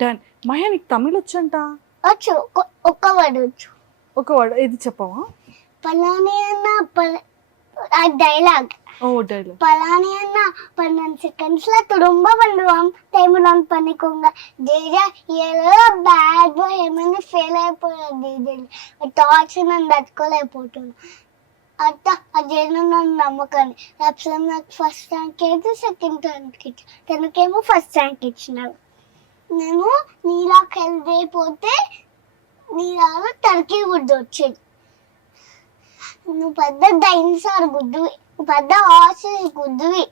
done. Maya, నీకు తమిళ్ వచ్చంట? వచ్చు, ఒక్క వర్డ్ వచ్చు. ఒక వర్డ్ ఇది చెప్పవా? పలాని అన్న ఆ డైలాగ్. ఓ, డైలాగ్. పలాని అన్న 12 seconds திரும்ப பண்ணுவான் டைம்லாம் பண்ணிக்கோங்க. ஜெயா ஏதோ பேட் பாய் ఏమైనా ఫెయిల్ అయిపోయాడు. టార్చర్ నన్ను తట్టుకోలేకపోతున్నాను. అత్త అదేనా నన్ను నమ్మకాన్ని రాప్సం నాకు ఫస్ట్ ర్యాంక్ అయితే సెకండ్ ర్యాంక్ ఇచ్చి తనకేమో ఫస్ట్ ర్యాంక్ ఇచ్చినారు. నేను నీలాకి వెళ్ళిపోతే నీలాగా టర్కీ గుడ్డు వచ్చేది. నువ్వు పెద్ద డైనోసార్ గుడ్డువి, పెద్ద హార్సెస్ గుడ్డువి,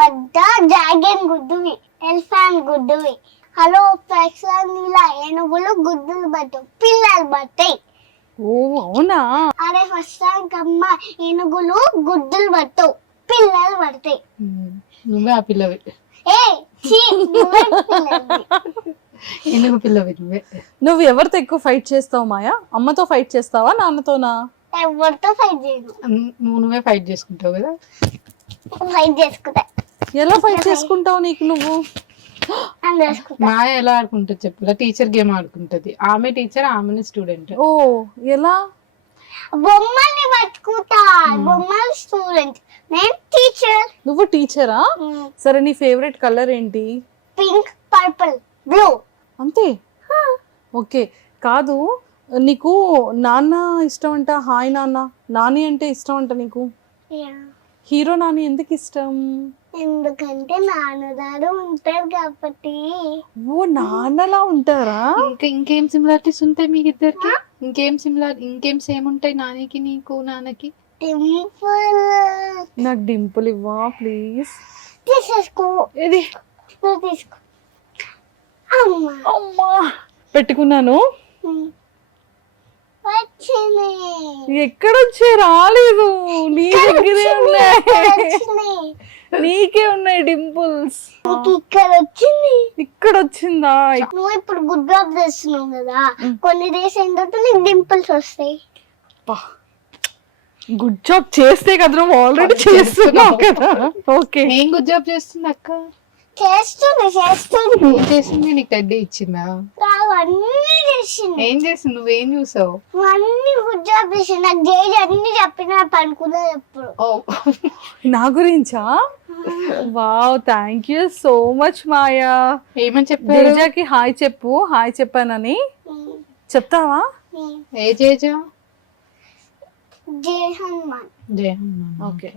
పెద్ద డ్రాగన్ గుడ్డువి, ఎలిఫెంట్ గుడ్డువి. హలో ఫ్రెక్స్ నీలా ఏనుగులు గుడ్డులు పట్టవు, పిల్లలు పట్టాయి. ఓ, అవునా? అరే ఫస్ట్ ర్యాంక్ అమ్మ, ఏనుగులు గుడ్డులు పట్టవు, పిల్లలు పడతాయి. నువ్వే ఆ పిల్లవి. పిల్లవి నువ్వే. నువ్వు ఎవరితో ఎక్కువ ఫైట్ చేస్తావు మాయా? అమ్మతో ఫైట్ చేస్తావా, నాన్నతోనా? ఎవరితో ఫైట్ చేయను. నువ్వే ఫైట్ చేసుకుంటావు కదా? ఫైట్ చేసుకుంటా. ఎలా ఫైట్ చేసుకుంటావు నీకు నువ్వు? అని వేసుకుంటా. మాయ ఎలా ఆడుకుంటుంది చెప్పలా? టీచర్ గేమ్ ఆడుకుంటది. ఆమె టీచర్, ఆమె స్టూడెంట్. ఓ ఎలా? బొమ్మల్ని పట్టుకుంటా. బొమ్మలు స్టూడెంట్, నేను టీచర్. నువ్వు టీచరా? సరే నీ ఫేవరెట్ కలర్ ఏంటి? Pink, purple, blue. అంతే? ఓకే. కాదు, నీకు నాన్న ఇష్టం అంట, హాయ్ నాన్న, నాని అంటే ఇష్టం అంట నీకు. హీరో నాని ఎందుకు ఇష్టం? ఎందుకంటే నాన్నగారు ఉంటారు కాబట్టి. ఓ నాన్నలా ఉంటారా? ఇంకేం సిమిలారిటీస్ ఉంటాయి మీకు ఇద్దరికి? ఇంకేం సేమ్ ఉంటాయి నానికి నీకు నాన్నకి? డింపుల్. నాకు డింపుల్ ఇవ్వా ప్లీజ్. తీసేసుకో. ఇది నువ్వు తీసుకో. అమ్మా అమ్మా పెట్టుకున్నాను. వచ్చింది. ఎక్కడొచ్చే? రాలేదు. నీ దగ్గరే ఉన్నాయి. వచ్చినాయి. నీకే ఉన్నాయి డింపుల్స్. నీకు ఇక్కడ వచ్చింది. ఇక్కడ వచ్చిందా? నువ్వు ఇప్పుడు గుడ్ జాబ్ చేస్తున్నావు కదా, కొన్ని డేస్ అయిన తర్వాత నీకు డింపుల్స్ వస్తాయి. గుడ్ జాబ్ చేస్తే కదా, నువ్వు ఆల్రెడీ చేస్తున్నావు కదా. ఓకే. ఏం గుడ్ జాబ్ చేస్తుంది అక్క? చేస్తుంది. ఏం చేసింది? నీకు టెడ్డీ ఇచ్చిందా? అన్ని చేసింది. ఏం చేసింది? నువ్వేం చూసావు? అన్ని గుడ్ జాబ్ చేసింది. నాకు జేజీ అన్ని చెప్పిన పనుకున్నా ఎప్పుడు. నా గురించా? Wow, thank you so much Maya. ఏమని చెప్పారు? జేజాకి హాయ్ చెప్పు. హాయ్ చెప్పానని చెప్తావా? ఏ జేజా? జై హనుమాన్. జై హనుమాన్. ఓకే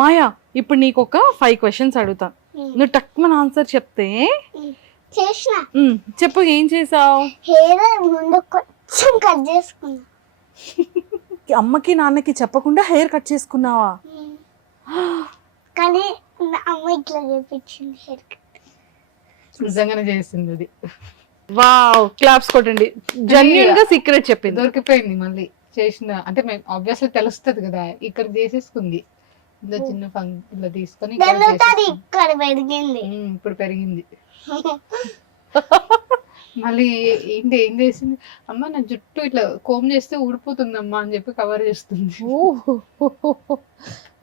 మాయా, ఇప్పుడు నీకు ఒక 5 క్వశ్చన్స్ అడుగుతాను. నువ్వు టక్మన్ ఆన్సర్ చెప్తే చేసిన. చెప్పు, ఏం చేసావు? హెయిర్ ముందు కొంచెం కట్ చేసుకున్నా. అమ్మకి నాన్నకి చెప్పకుండా హెయిర్ కట్ చేసుకున్నావా? కానీ అమ్మ ఇట్లా చేపించింది హెయిర్ కట్. నిజంగానే చేసింది అది. వావ్, క్లాప్స్ కొట్టండి. జెన్యూన్ గా సీక్రెట్ చెప్పింది. దొరికిపోయింది మళ్ళీ చేసిన. అంటే మేము ఆబ్వియస్లీ తెలుస్తుంది కదా, ఇక్కడ చేసేసుకుంది. ఇంత చిన్న ఇలా తీసుకొని ఇక్కడ పెరిగింది. ఇప్పుడు పెరిగింది. మళ్ళీ ఏం చేసింది? అమ్మ నా జుట్టు ఇట్లా కోమ్ చేస్తే ఊడిపోతుందమ్మా అని చెప్పి కవర్ చేస్తుంది.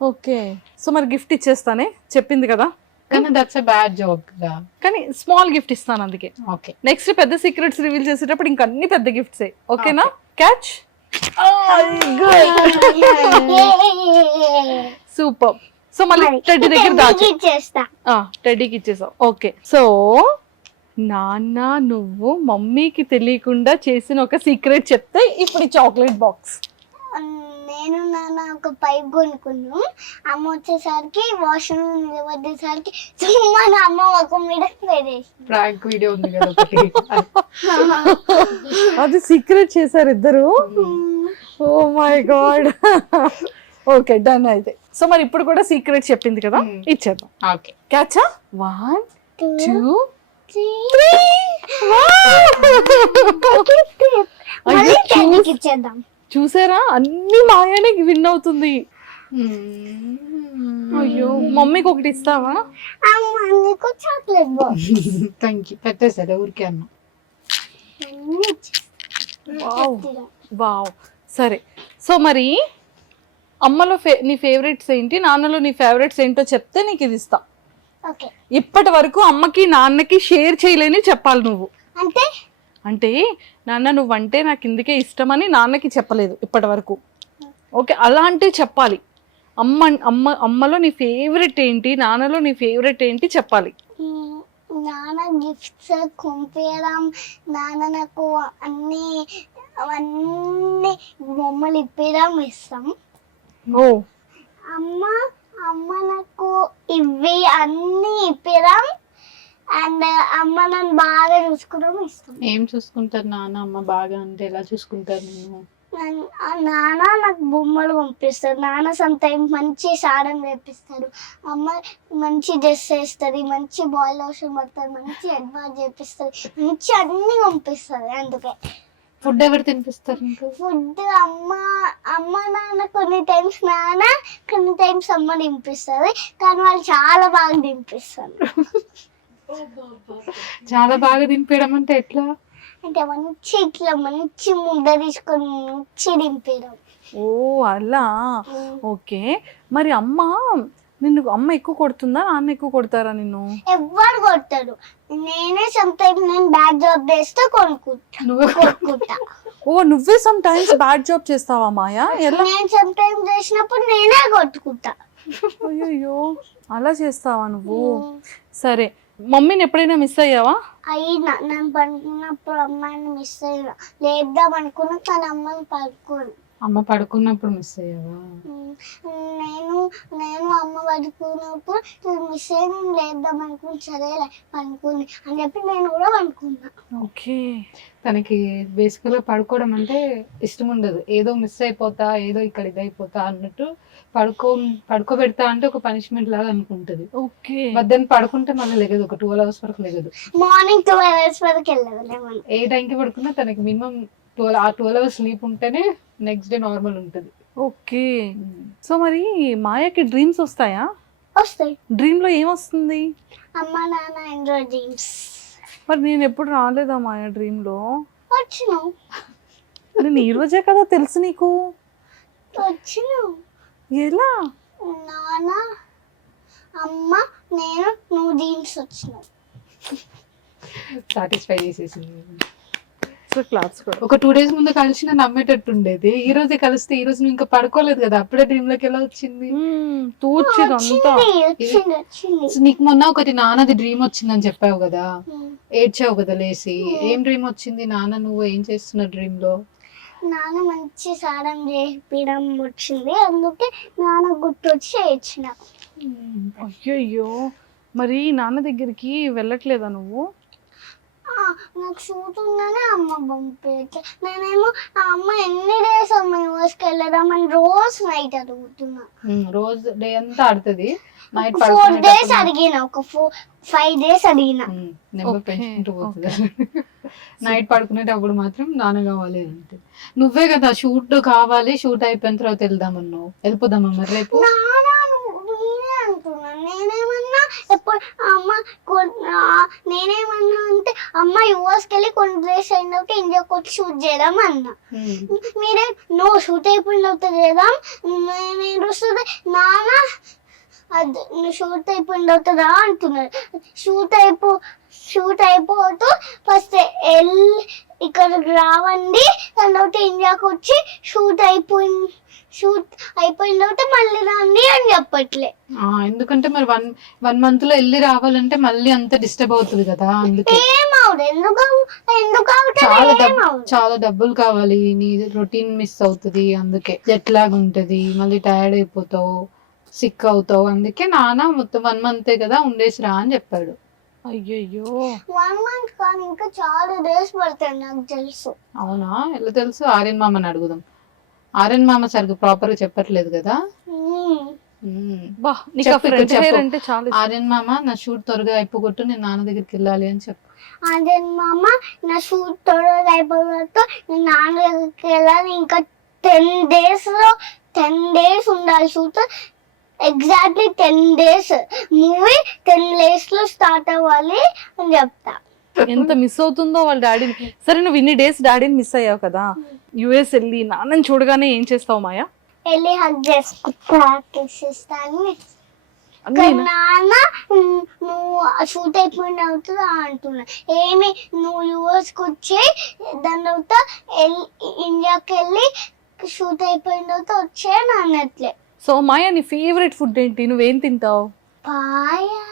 ఓకే, సో మరి గిఫ్ట్ ఇచ్చేస్తానే చెప్పింది కదా. కానీ దట్స్ ఎ బ్యాడ్ జాబ్ కదా. కానీ స్మాల్ గిఫ్ట్ ఇస్తాను అందుకే. ఓకే, నెక్స్ట్ పెద్ద సీక్రెట్స్ రివీల్ చేసేటప్పుడు ఇంకా అన్ని పెద్ద గిఫ్ట్స్. ఓకేనా? క్యాచ్. సూపర్. సో మళ్ళీ టెడ్డీ దగ్గర దాచి టెడ్డీకి ఇచ్చేసావు. ఓకే, సో నాన్న నువ్వు మమ్మీకి తెలియకుండా చేసిన ఒక సీక్రెట్ చెప్తే ఇప్పుడు చాక్లెట్ బాక్స్. నేను నాన్న ఒక పైప్ కొనుక్కున్నాం. అమ్మ వచ్చేసరికి వాష్రూమ్ వచ్చేసరికి సుమ్మా అమ్మ ఒక మీద పెడేసి ప్రాంక్ వీడియో ఉంది కదా ఒకటి. అది సీక్రెట్ చేశారు ఇద్దరు. Oh my god. Okay, done అయితే. సో మరి ఇప్పుడు కూడా సీక్రెట్ చెప్పింది కదా, ఇచ్చేద్దాం. ఓకే, క్యాచా? 1 2 3 ఇచ్చేద్దాం. చూసారా, అన్ని మాయానే విన్ అవుతుంది. అయ్యో, మమ్మీకి ఒకటి ఇస్తావా? నీకు చాక్లెట్ బాక్స్. Thank you. పెట్టేసారు ఊరికే అన్న. వావ్, సరే. సో మరి అమ్మలో నీ ఫేవరెట్స్ ఏంటి, నాన్నలో నీ ఫేవరెట్స్ ఏంటో చెప్తే నీకు ఇది ఇస్తా. ఇప్పటి వరకు అమ్మకి నాన్నకి షేర్ చేయలేని చెప్పాలి నువ్వు. అంటే నాన్న నువ్వంటే నాకు ఇందుకే ఇష్టమని నాన్నకి చెప్పలేదు ఇప్పటి వరకు. ఓకే, అలాంటివి చెప్పాలి. అమ్మలో నీ ఫేవరెట్ ఏంటి, నాన్నలో నీ ఫేవరెట్ ఏంటి చెప్పాలి. నాన్న గిఫ్ట్స్ కొంపేయడం, నాన్న నాకు అన్ని బొమ్మలు ఇప్పడం ఇస్తాం. ఓ, అమ్మ నాకు ఇవి అన్ని ఇప్పడం అండ్ అమ్మ నన్ను బాగా చూసుకోవడం ఇష్టం. ఏం చూసుకుంటారు నాన్న అమ్మ బాగా? అంటే ఎలా చూసుకుంటారు? నేను నాన్న నాకు బొమ్మలు పంపిస్తారు. నాన్న సమ్ టైం మంచి సాడం చేపిస్తారు. అమ్మ మంచి డ్రెస్ వేస్తుంది, మంచి బాయ్ లోషన్ పడతారు, మంచి హెడ్ బాత్ చేపిస్తుంది, మంచి అన్ని పంపిస్తుంది. అందుకే ఫుడ్ ఎవరు తినిపిస్తారు నీకు? ఫుడ్ అమ్మ నాన్న కొన్ని టైమ్స్ నాన్న, కొన్ని టైమ్స్ అమ్మ తినిపిస్తుంది. కానీ వాళ్ళు చాలా బాగా తినిపిస్తారు. చాలా బాగా తినిపించడం అంటే ఎట్లా? అంటే మంచి ఇట్లా మంచి ముద్ద తీసుకొని మంచి దింపేయడం. ఓ అలా. ఓకే, మరి అమ్మ నిన్ను అమ్మ ఎక్కువ కొడుతుందా, నాన్న ఎక్కువ కొడతారా నిన్ను? ఎవ్వరు కొట్టాడు. నేనే సమ్టైమ్స్ నేను బ్యాడ్ జాబ్ చేస్తే కొనుక్కుంటా. ఓ నువ్వే సమ్ టైమ్స్ బ్యాడ్ జాబ్ చేస్తావా మాయా? ఎలా? నేను సమ్టైమ్స్ చేసినప్పుడు నేనే కొట్టుకుంటా. అయ్యో అలా చేస్తావా నువ్వు? సరే, మమ్మీని ఎప్పుడైనా మిస్ అయ్యావా? అయినా నేను పడుకున్నప్పుడు అమ్మాయిని మిస్ అయినా, లేద్దాం అనుకున్నా కానీ అమ్మని పడుకోను. అమ్మ పడుకున్నప్పుడు మిస్ అయ్యావా? నేను అమ్మ పడుకున్నప్పుడు మిస్ అయిన లేద్దాం అనుకుని, సరేలే పడుకుంది అని చెప్పి నేను కూడా పడుకున్నా. ఓకే. తనకి బేసికల్గా పడుకోవడం అంటే ఇష్టం ఉండదు. ఏదో మిస్ అయిపోతా, ఏదో ఇక్కడ ఇదైపోతా అన్నట్టు పడుకోబెడతా అంటే ఒక పనిష్మెంట్ లాగా అనుకుంటది. ఓకే. మధ్యాహ్నం పడుకుంటే మళ్ళీ లెగదు, ఒక 12 hours వరకు లెగదు. మార్నింగ్ 12 hours వరకు వెళ్ళదు. ఏ టైంకి పడుకున్నా తనకి మినిమం 12 hours స్లీప్ ఉంటేనే నెక్స్ట్ డే నార్మల్ ఉంటుంది. ఓకే. సో మరి మాయకి డ్రీమ్స్ వస్తాయా? వస్తాయి. డ్రీమ్ లో ఏమొస్తుంది? అమ్మ నాన్న ఎంజాయ్ డ్రీమ్స్. మరి నేను ఎప్పుడు రాలేదా మాయా డ్రీమ్ లో? వచ్చినావు. నేను ఈ రోజే కదా తెలుసు నీకు. వచ్చినావు. ఎలా? నాన్న అమ్మ నేను నువ్వు డ్రీమ్స్ వచ్చినావు. సాటిస్ఫై చేసేసింది. క్లాస్ కూడా ఒక 2 days ముందు కలిసి నమ్మేటట్టు ఉండేది. ఈ రోజే కలిస్తే ఈ రోజు నువ్వు ఇంకా పడుకోలేదు కదా, అప్పుడే డ్రీమ్ లోకి ఎలా వచ్చింది? తూర్చిదంతా. వచ్చింది. నీకు మొన్న ఒకటి నాన్నది డ్రీమ్ వచ్చిందని చెప్పావు కదా, ఏడ్చావు కదా లేసి. ఏం డ్రీమ్ వచ్చింది? నాన్న నువ్వు ఏం చేస్తున్న డ్రీమ్ లో? నాన్న మంచి సారం చేపించడం వచ్చింది, అందుకే నాన్న గుర్తొచ్చి ఏడ్చిన. అయ్యయ్యో, మరి నాన్న దగ్గరికి వెళ్ళట్లేదా నువ్వు? నాకు షూట్ ఉందని అమ్మ పంపించే. నేనేమో ఆ అమ్మ ఎన్ని డేస్ అమ్మ యూఎస్కి వెళ్ళదామని రోజు నైట్ అడుగుతున్నా. రోజు డే అంతా ఆడుతుంది. నైట్ 4 days అడిగిన, ఒక 5 days అడిగిన. నెంబర్ పెంచుకుంటూ పోతుంది. నైట్ పడుకునేటప్పుడు మాత్రం నాన్న కావాలి అంటే, నువ్వే కదా షూట్ కావాలి, షూట్ అయిపోయిన తర్వాత వెళ్దామన్నావు. వెళ్ళిపోదామా మరి రేపు? నేనే అంటున్నాను. నేనేమన్నా ఎప్పుడు అమ్మ నేనేమన్నా అంటే అమ్మ యూఎస్కి వెళ్ళి కొన్ని డేస్ అయిన తర్వాత ఇండియాకి వచ్చి షూట్ చేద్దాం అన్నా. మీరే నో షూట్ అయిపోయిన తర్వాత చేద్దాం. నేను వస్తుంది నాన్న అది నువ్వు షూట్ అయిపోయిన తర్వాత రా అంటున్నారు. షూట్ అయిపోతూ ఫస్ట్ వెళ్ళి ఇక్కడికి రావండి, దాని తర్వాత ఇండియాకి వచ్చి షూట్ అయిపోయిన తర్వాత మళ్ళీ రండి అని చెప్పట్లే. ఎందుకంటే మరి 1 month లో వెళ్ళి రావాలంటే మళ్ళీ అంత డిస్టర్బ్ అవుతుంది కదా, అందుకే. చాలా డబ్బులు కావాలి, నీ రొటీన్ మిస్ అవుతుంది, అందుకే జెట్ లాగ్ ఉంటది, మళ్ళీ టైర్డ్ అయిపోతావు, సిక్ అవుతావు. అందుకే నాన్న మొత్తం 1 month కదా ఉండేసి రా అని చెప్పాడు. అయ్యయ్యో, 1 month కానీ ఇంకా చాలా డేస్ పడతాయి నాకు తెలుసు. అవునా? ఎలా తెలుసు? ఆర్యన్ మామని అడుగుదాం. ఆర్యన్ మామ సరిగ్గా ప్రాపర్ గా చెప్పట్లేదు కదా. ఆర్యన్ మామ నా షూట్ త్వరగా అయిపోగొట్టు, నేను నాన్న దగ్గరికి వెళ్ళాలి అని చెప్పు. ఆర్యన్ మామ నా షూట్ త్వరగా అయిపోగొట్టు, నేను నాన్న దగ్గరికి వెళ్ళాలి. ఇంకా 10 days ఉండాలి shoot. Exactly 10 days. Movie 10 days లో స్టార్ట్ అవ్వాలి అని చెప్తా. ఎంత మిస్ అవుతుందో వాళ్ళ డాడీని. సరే, నువ్వు ఇన్ని డేస్ డాడీని మిస్ అయ్యావు కదా, యుఎస్ వెళ్ళి నాన్నని చూడగానే ఏం చేస్తావు మాయా? వెళ్ళి హగ్ చేసుకుంటాను. నాన్న నువ్వు షూట్ అయిపోయిన అవుతుందా అంటున్నా. ఏమి నువ్వు యూఎస్కి వచ్చి దాని తర్వాత ఇండియాకి వెళ్ళి షూట్ అయిపోయిన తర్వాత వచ్చే నాన్నట్లే. సో మాయా, నీ ఫేవరెట్ ఫుడ్ ఏంటి? నువ్వేం తింటావు? పాయా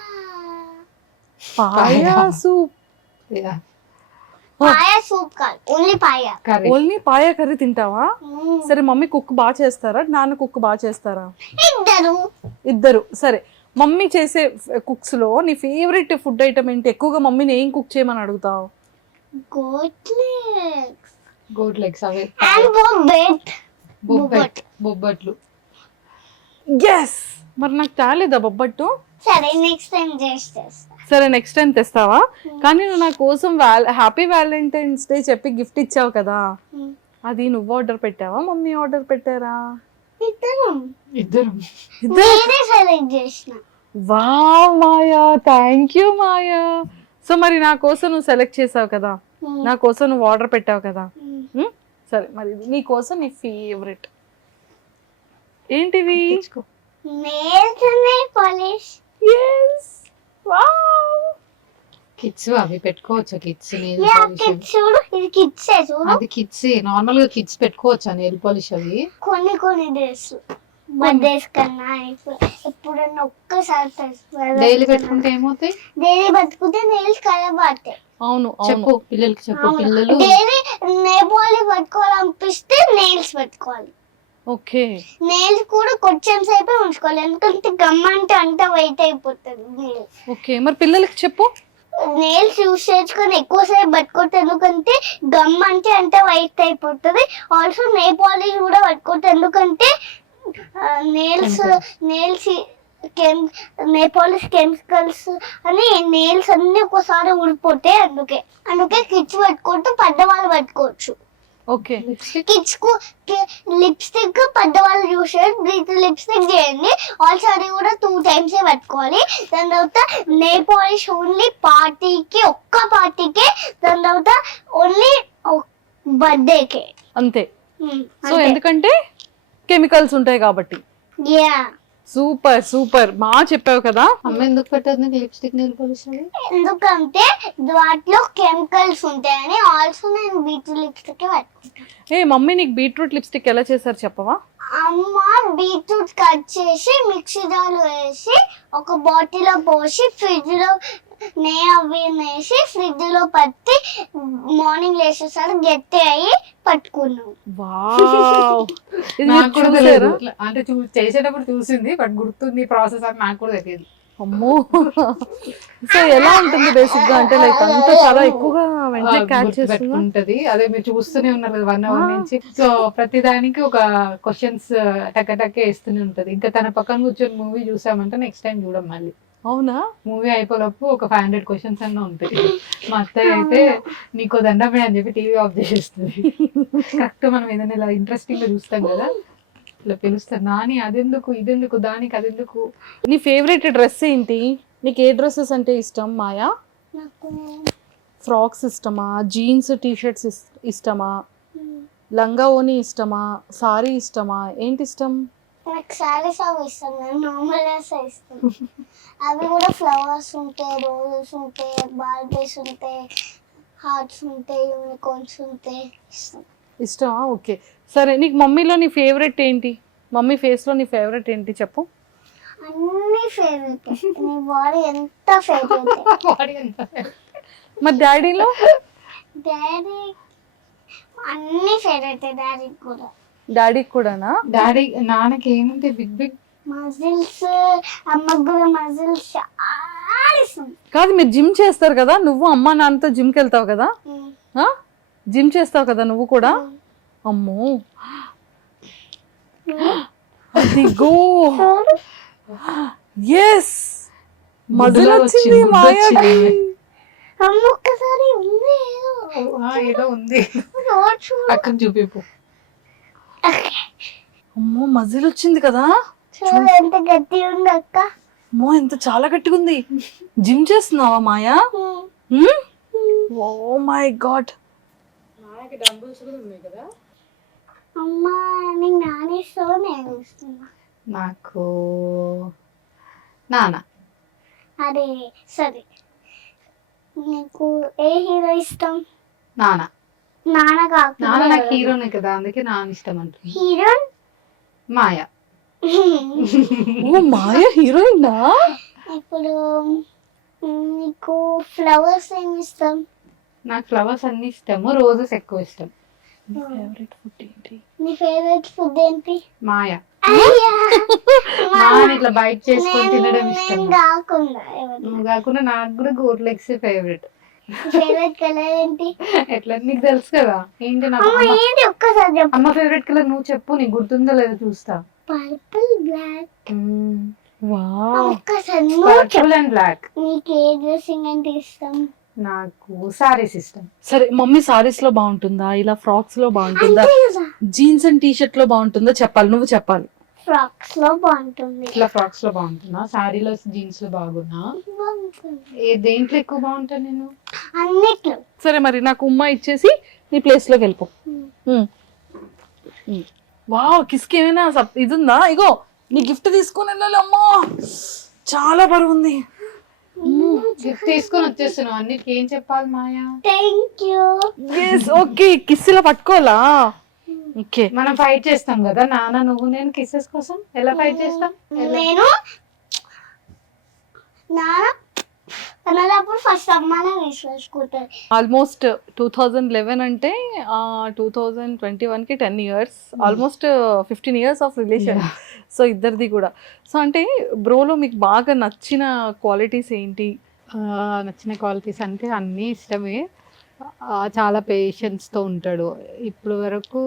సూప్. పాయా సూప్ కాదు, only paya. Only paya curry తింటావా? సరే, మమ్మీ కుక్ బాగా చేస్తారా, నాన్న కుక్ బాగా చేస్తారా? ఇద్దరు. సరే, మమ్మీ చేసే కుక్స్ లో నీ ఫేవరెట్ ఫుడ్ ఐటమ్ ఏంటి? ఎక్కువగా మమ్మీని ఏం కుక్ చేయమని అడుగుతావు? గోట్ లెగ్స్ అవే. బొబ్బట్లు. ఎస్. మరి నాకు తేలేదా బొబ్బట్టు? సరే, నెక్స్ట్ టైం చేస్తా. సరే, నెక్స్ట్ టైం తెస్తావా? కానీ నువ్వు నా కోసం హ్యాపీ వ్యాలంటైన్స్ డే చెప్పి గిఫ్ట్ ఇచ్చావు కదా, అది నువ్వు ఆర్డర్ పెట్టావా, మమ్మీ ఆర్డర్ పెట్టారా? ఇద్దరు. సెలెక్ట్ చేసిన. Wow Maya, thank you Maya. So మరి నా కోసం నువ్వు సెలెక్ట్ చేసావు కదా, నా కోసం నువ్వు ఆర్డర్ పెట్టావు కదా. సరే, మరి నీ కోసం నీ ఫేవరెట్ ఏంటివి? Nails nail polish. yes wow kids అవి పెట్టుకోవచ్చా? కిడ్స్ యా కిడ్స్ చూడు, ఇది కిడ్స్ చూడు. అది కిడ్స్ నార్మల్ గా కిడ్స్ పెట్టుకోవచ్చా నెయిల్ పాలిష్ అవి? కొన్ని డేస్ బర్త్డేస్ కన్నా ఎప్పుడన్నా ఒక్కసారి డైలీ పెట్టుకుంటే ఏమవుతాయి? డైలీ పట్టుకుంటే నెయిల్స్ ఖరాబ్ అవుతాయి. అవును అవును చెప్పు పిల్లలకి, చెప్పు పిల్లలు. డైలీ నెయిల్ పాలిష్ పట్టుకోవాలనిపిస్తే నెయిల్స్ పెట్టుకోవాలి. ఓకే నెయిల్స్ కూడా కొంచెం సేపే ఉంచుకోవాలి, ఎందుకంటే గమ్ అంటే అంతా వెయిట్ అయిపోతుంది నెయిల్స్. ఓకే మరి పిల్లలకి చెప్పు. నెయిల్స్ యూస్ చేసుకొని ఎక్కువసేపు పట్టుకోవద్దు, ఎందుకంటే గమ్ అంటే అంతా వైట్ అయిపోతుంది. ఆల్సో నెయిల్ పాలిష్ కూడా పట్టుకోవద్దు, ఎందుకంటే నెయిల్స్ నెయిల్ పాలిష్ కెమికల్స్ అని నెయిల్స్ అన్ని ఒకసారి ఊడిపోతాయి. అందుకే కిడ్స్ పట్టుకోవద్దు, పెద్దవాళ్ళు పట్టుకోవచ్చు. ఓకే కిడ్స్ కు లిప్స్టిక్ పెద్దవాళ్ళు యూస్ చేయండి, బ్రీత్ లిప్స్టిక్ చేయండి. ఆల్సో అది కూడా 2 times పట్టుకోవాలి. దాని తర్వాత నెయిల్ పాలిష్ ఓన్లీ పార్టీకి, ఒక్క పార్టీకే. దాని తర్వాత ఓన్లీ బర్త్డేకే అంతే. సో ఎందుకంటే కెమికల్స్ ఉంటాయి కాబట్టి. యా సూపర్ సూపర్ బాగా చెప్పావు కదా. అమ్మ ఎందుకు పెట్టదు లిప్స్టిక్ నెయిల్ పాలిష్? ఎందుకంటే వాటిలో కెమికల్స్ ఉంటాయని. ఆల్సో నేను బీట్రూట్ లిప్స్టిక్ పట్టుకుంటాను. ఏ మమ్మీ నీకు బీట్రూట్ లిప్స్టిక్ ఎలా చేశారు చెప్పవా? అమ్మ బీట్రూట్ కట్ చేసి మిక్సీ జార్లో వేసి ఒక బాటిల్లో పోసి ఫ్రిడ్జ్ లో వేసి ఫ్రిడ్జ్ లో పట్టి మార్నింగ్ లేచేసరికి గట్టి అయ్యి పట్టుకున్నాం. వావ్ ఇది నాకు మీరు కూడా చూసారా? తెలియదు. అంటే చేసేటప్పుడు చూసింది, బట్ గుర్తుంది ప్రాసెస్ అని నాకు కూడా తెలియదు. అమ్మో సో ఎలా ఉంటుంది బేసిక్ గా అంటే లైక్ అంత చాలా ఎక్కువగా వెంటనే క్యాచ్ చేస్తుందా? పెట్టుకుంటది. అదే మీరు చూస్తూనే ఉన్నారు కదా 1 hour నుంచి. సో ప్రతి దానికి ఒక క్వశ్చన్స్ టక్క వేస్తూనే ఉంటది. ఇంకా తన పక్కన కూర్చొని మూవీ చూసామంటే నెక్స్ట్ టైం చూడం మళ్ళీ. అవునా? మూవీ అయిపోలోపు ఒక 500 క్వశ్చన్స్ అన్న ఉంటాయి. మా అత్తయ్య అయితే నీకో దండమే అని చెప్పి టీవీ ఆఫ్ చేసేస్తుంది. కరెక్ట్ మనం ఏదైనా ఇలా ఇంట్రెస్టింగ్ గా చూస్తాం కదా, ఇలా పిలుస్తారు, నాని అదెందుకు ఇదెందుకు దానికి అదెందుకు. నీ ఫేవరెట్ డ్రెస్ ఏంటి? నీకు ఏ డ్రెస్సెస్ అంటే ఇష్టం మాయా? నాకు ఫ్రాక్స్ ఇష్టమా, జీన్స్ టీషర్ట్స్ ఇష్టమా, లంగా ఓని ఇష్టమా, సారీ ఇష్టమా, ఏంటి ఇష్టం? నాకు సారీస్ అవి ఇష్టం, నేను నార్మల్ ఇష్టం. అవి కూడా ఫ్లవర్స్ ఉంటాయి, రోజెస్ ఉంటాయి, బార్బీస్ ఉంటాయి, హార్ట్స్ ఉంటాయి, యూనికార్న్స్ ఉంటాయి, ఇష్టం. ఇష్టమా? ఓకే సరే. నీకు మమ్మీలో నీ ఫేవరెట్ ఏంటి? మమ్మీ ఫేస్ లో నీ ఫేవరెట్ ఏంటి చెప్పు. అన్ని ఫేవరెట్. నీ బాడీ ఎంత ఫేవరెట్. మరి డాడీలో? డాడీ అన్ని ఫేవరెట్. డాడీకి కూడా. డాడీకి కూడానా? డాడీ నాన్నకి ఏముంటే బిగ్ బిగ్ మజిల్స్, అమ్మకు కూడా మజిల్స్ చాలా ఇష్టం. కాదు మీరు జిమ్ చేస్తారు కదా, నువ్వు అమ్మ నాన్నతో జిమ్కి వెళ్తావు కదా, జిమ్ చేస్తావు కదా నువ్వు కూడా? అమ్మో అదిగో ఎస్ మజిల్ వచ్చింది మాయాకి. అమ్మ ఒక్కసారి ఉంది ఏదో ఉంది, అక్కడ చూపిపు. అమ్మో మజిల్ వచ్చింది కదా, చూడు ఎంత గట్టి ఉంది అక్క. అమ్మో ఎంత చాలా గట్టిగా ఉంది. జిమ్ చేస్తున్నావా మాయా? ఓ మై గాడ్. అమ్మ నీకు నానిస్తావు, నేను ఇస్తున్నా. నాకు నాన్న. అరే సరే, నీకు ఏ హీరో ఇష్టం? నాన్న. నాన్న కాకుండా నాన్న నాకు హీరోనే కదా, అందుకే నాన్న ఇష్టం అంటుంది. హీరోయిన్ మాయా. ఓ మాయా హీరోయినా? ఇప్పుడు నీకు ఫ్లవర్స్ ఏమి ఇష్టం? నాకు ఫ్లవర్స్ అన్ని ఇష్టము, రోజెస్ ఎక్కువ ఇష్టం. ఫేవరెట్ ఫుడ్ ఏంటి? నీ ఫేవరెట్ ఫుడ్ ఏంటి? మాయా. అయ్యా, నాన్న ఇట్లా బయట చేసుకొని తినడం ఇష్టం. నేను కాకుండా ఎవరు? నువ్వు కాకుండా నాకు కూడా goat legs favourite. Favourite colour ఏంటి? ఎట్లా నీకు తెలుసు కదా ఏంటి నాకు. అమ్మ ఏంటి ఒక్కసారి చెప్పు. అమ్మ ఫేవరెట్ కలర్ నువ్వు చెప్పు, నీకు గుర్తుందో లేదో చూస్తా. Purple black. వావ్ ఒక్కసారి నువ్వు చెప్పు. Purple and black. నీకు ఏ డ్రెస్సింగ్ అంటే ఇష్టం? నాకు సారీస్ ఇష్టం. సరే మమ్మీ సారీస్ లో బాగుంటుందా, ఇలా ఫ్రాక్స్ లో బాగుంటుందా, జీన్స్ అండ్ టీ షర్ట్ లో బాగుంటుందా చెప్పాలి, నువ్వు చెప్పాలి. ఫ్రాక్స్ లో బాగుంటుంది. ఇట్లా ఫ్రాక్స్ లో బాగుంటున్నా, సారీలో జీన్స్ లో బాగున్నా, దేంట్లో ఎక్కువ బాగుంటా నేను? అన్నిట్లో. సరే మరి నాకు ఉమ్మా ఇచ్చేసి నీ ప్లేస్ లోకి వెళ్ళిపో. వావ్ కిస్కి ఏమైనా ఇది ఉందా? ఇగో నీ గిఫ్ట్ తీసుకొని వెళ్ళాలి అమ్మా, చాలా బరువు ఉంది. గిఫ్ట్ తీసుకొని వచ్చేస్తున్నావు, అన్నిటికీ ఏం చెప్పాలి మాయా? Thank you. ఓకే, కిస్సులా పట్టుకోవాలా? ఓకే, మనం ఫైట్ చేస్తాం కదా నాన్న నువ్వు నేను కిసెస్ కోసం. ఎలా ఫైట్ చేస్తాం? నేను అన్నప్పుడు ఫస్ట్ అమ్మానే తీసుకుంటారు. ఆల్మోస్ట్ 2011 అంటే 2021కి 10 years, almost 15 years of relation. So ఇద్దరిది కూడా. సో అంటే బ్రోలో మీకు బాగా నచ్చిన క్వాలిటీస్ ఏంటి? నచ్చిన క్వాలిటీస్ అంటే అన్నీ ఇష్టమే. చాలా పేషెన్స్తో ఉంటాడు. ఇప్పుడు వరకు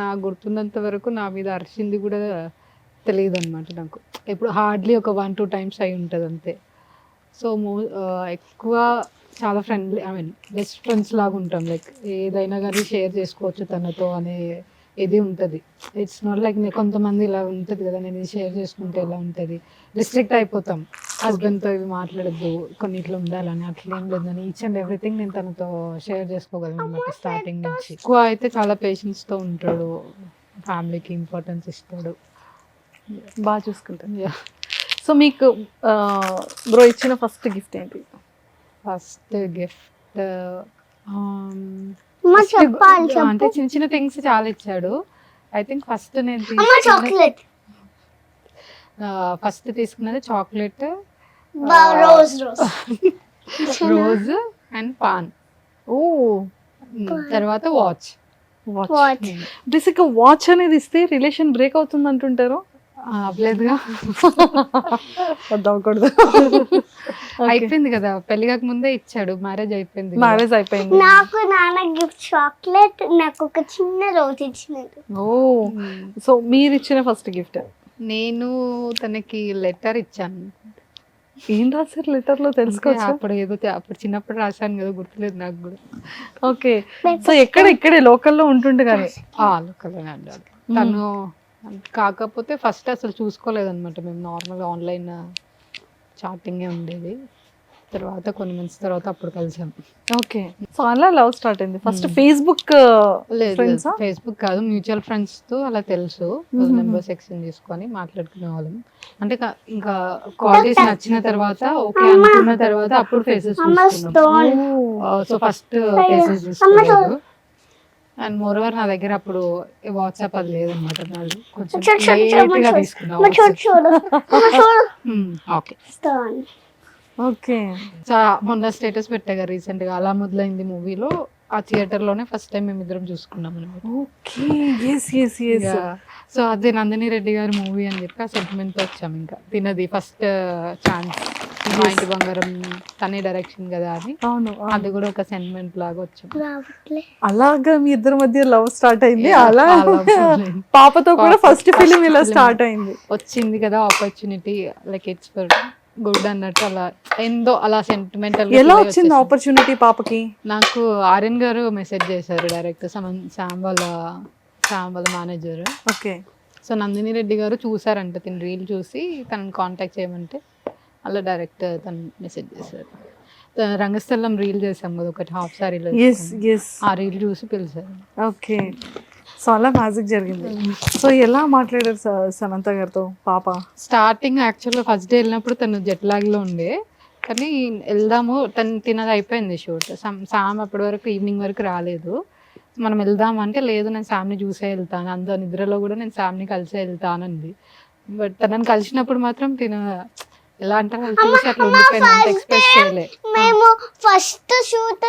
నాకు గుర్తున్నంత వరకు నా మీద అరిచింది కూడా తెలియదు అనమాట నాకు. ఇప్పుడు హార్డ్లీ ఒక 1-2 times అయి ఉంటుంది అంతే. సో ఎక్కువ చాలా friendly, I mean best friends లాగా ఉంటాం. లైక్ ఏదైనా కానీ షేర్ చేసుకోవచ్చు తనతో అనే ఇది ఉంటుంది. ఇట్స్ నాట్ లైక్ కొంతమంది ఇలా ఉంటుంది కదా, నేను ఇది షేర్ చేసుకుంటే ఎలా ఉంటుంది, రిస్ట్రిక్ట్ అయిపోతాం హస్బెండ్తో ఇవి మాట్లాడద్దు కొన్నిట్లో ఉండాలని. అట్లా ఏం లేదని ఈచ్ అండ్ ఎవ్రీథింగ్ నేను తనతో షేర్ చేసుకోగలను అనమాట స్టార్టింగ్ నుంచి. ఎక్కువ అయితే చాలా పేషెన్స్తో ఉంటాడు, ఫ్యామిలీకి ఇంపార్టెన్స్ ఇస్తాడు, బాగా చూసుకుంటాను. సో మీకు బ్రో ఇచ్చిన ఫస్ట్ గిఫ్ట్ ఏంటి? ఫస్ట్ గిఫ్ట్ చెప్పాలి అంటే చిన్న చిన్న థింగ్స్ చాలా ఇచ్చాడు. ఐ థింక్ ఫస్ట్ నేను చాక్లెట్ ఫస్ట్ తీసుకున్నది చాక్లెట్, రోజ్ రోజ్ అండ్ పాన్. ఓ, తర్వాత వాచ్. వాచ్. బేసిక్గా వాచ్ అనేది ఇస్తే రిలేషన్ బ్రేక్ అవుతుంది అంటుంటారు. అవ్వలేదుగా, వద్దవకూడదు. అయిపోయింది కదా, పెళ్లి కాక ముందే ఇచ్చాడు, మ్యారేజ్ అయిపోయింది. మ్యారేజ్ అయిపోయింది. నాకు నాన్న గిఫ్ట్ చాక్లెట్, నాకు ఒక చిన్న రోజ్ ఇచ్చినట్టు. ఓ, సో మీరు ఇచ్చిన ఫస్ట్ గిఫ్ట్? నేను తనకి లెటర్ ఇచ్చాను. ఏం రాశారు లెటర్ లో తెలుసుకోవచ్చు? అప్పుడు ఏదో అప్పుడు చిన్నప్పుడు రాశాను కదా, గుర్తులేదు నాకు కూడా. ఓకే, సో ఇక్కడే లోకల్లో ఉంటుండే కానీ లోకల్లోనే అడ్డాలి తను. కాకపోతే ఫస్ట్ అసలు చూసుకోలేదన్నమాట, మేము నార్మల్గా ఆన్లైన్ చాటింగే ఉండేది. తర్వాత కొన్ని మంత్స్ తర్వాత అప్పుడు కలిసాం. ఓకే, సో అలా లవ్ స్టార్ట్ అయింది. ఫస్ట్ ఫేస్బుక్ ఫ్రెండ్సా? ఫేస్బుక్ కాదు, మ్యూచువల్ ఫ్రెండ్స్ తో అలా తెలుసు, నెంబర్స్ ఎక్స్చేంజ్ చేసుకొని మాట్లాడుకునే వాళ్ళం. అంటే ఇంకా క్వాలిటీస్ నచ్చిన తర్వాత ఓకే అనుకున్న తర్వాత అప్పుడు ఫేసెస్ చూసుకున్నాం. సో ఫస్ట్ ఫేసెస్ చూసుకోలేదు. అండ్ మోర్ ఓవర్ నా దగ్గర అప్పుడు వాట్సాప్ అది లేదన్నమాట, నాది కొంచెం లేట్గా తీసుకున్నాం. ఓకే ఓకే, మొన్న స్టేటస్ పెట్టాగా రీసెంట్ గా అలా మొదలైంది మూవీలో, ఆ థియేటర్ లోనే ఫస్ట్ టైం మేము ఇద్దరం చూసుకున్నాం అనమాట. Okay, yes yes yes. So అదే నందిని రెడ్డి గారి మూవీ అని చెప్పి ఆ సెంటిమెంట్ తో వచ్చాము. ఇంకా తినది ఫస్ట్ ఛాన్స్, మా ఇంటి బంగారం తనే డైరెక్షన్ కదా అని. అవును, అది కూడా ఒక సెంటిమెంట్ లాగా వచ్చాం. అలాగా మీ ఇద్దరి మధ్య లవ్ స్టార్ట్ అయింది. అలా పాపతో కూడా ఫస్ట్ ఫిలిం ఇలా స్టార్ట్ అయింది. వచ్చింది కదా opportunity, like it's for good అన్నట్టు, అలా ఏందో అలా సెంటిమెంటల్. ఎలా వచ్చింది ఆపర్చునిటీ పాపకి? నాకు ఆర్యన్ గారు మెసేజ్ చేశారు డైరెక్ట్, శామ్ వాళ్ళ manager. Okay, so Nandini Reddy గారు చూసారంట, తిని రీల్ చూసి తనని కాంటాక్ట్ చేయమంటే అలా డైరెక్ట్ తను మెసేజ్ చేశారు. రంగస్థలం రీల్ చేసాం కదా ఒకటి, హాఫ్ సారీలో, ఆ రీల్ చూసి పిలిచారు. ఓకే, సో అలా మ్యాజిక్ జరిగింది. సో ఎలా మాట్లాడారు సమంత గారితో పాప? స్టార్టింగ్ యాక్చువల్గా ఫస్ట్ డే వెళ్ళినప్పుడు తను జెట్ లాగ్లో ఉండే, కానీ వెళ్దాము తినది అయిపోయింది షూట్. సామ్ అప్పటి వరకు ఈవినింగ్ వరకు రాలేదు. మనం వెళ్దాం అంటే లేదు నేను శామ్ని చూసే వెళ్తాను, అంత నిద్రలో కూడా నేను శామ్ని కలిసే వెళ్తానంది. బట్ తనని కలిసినప్పుడు మాత్రం ఎలా అంటే చూసి అట్లా ఉండిపోయింది, ఎక్స్ప్రెస్ చేయలే. మేము ఫస్ట్ షూట్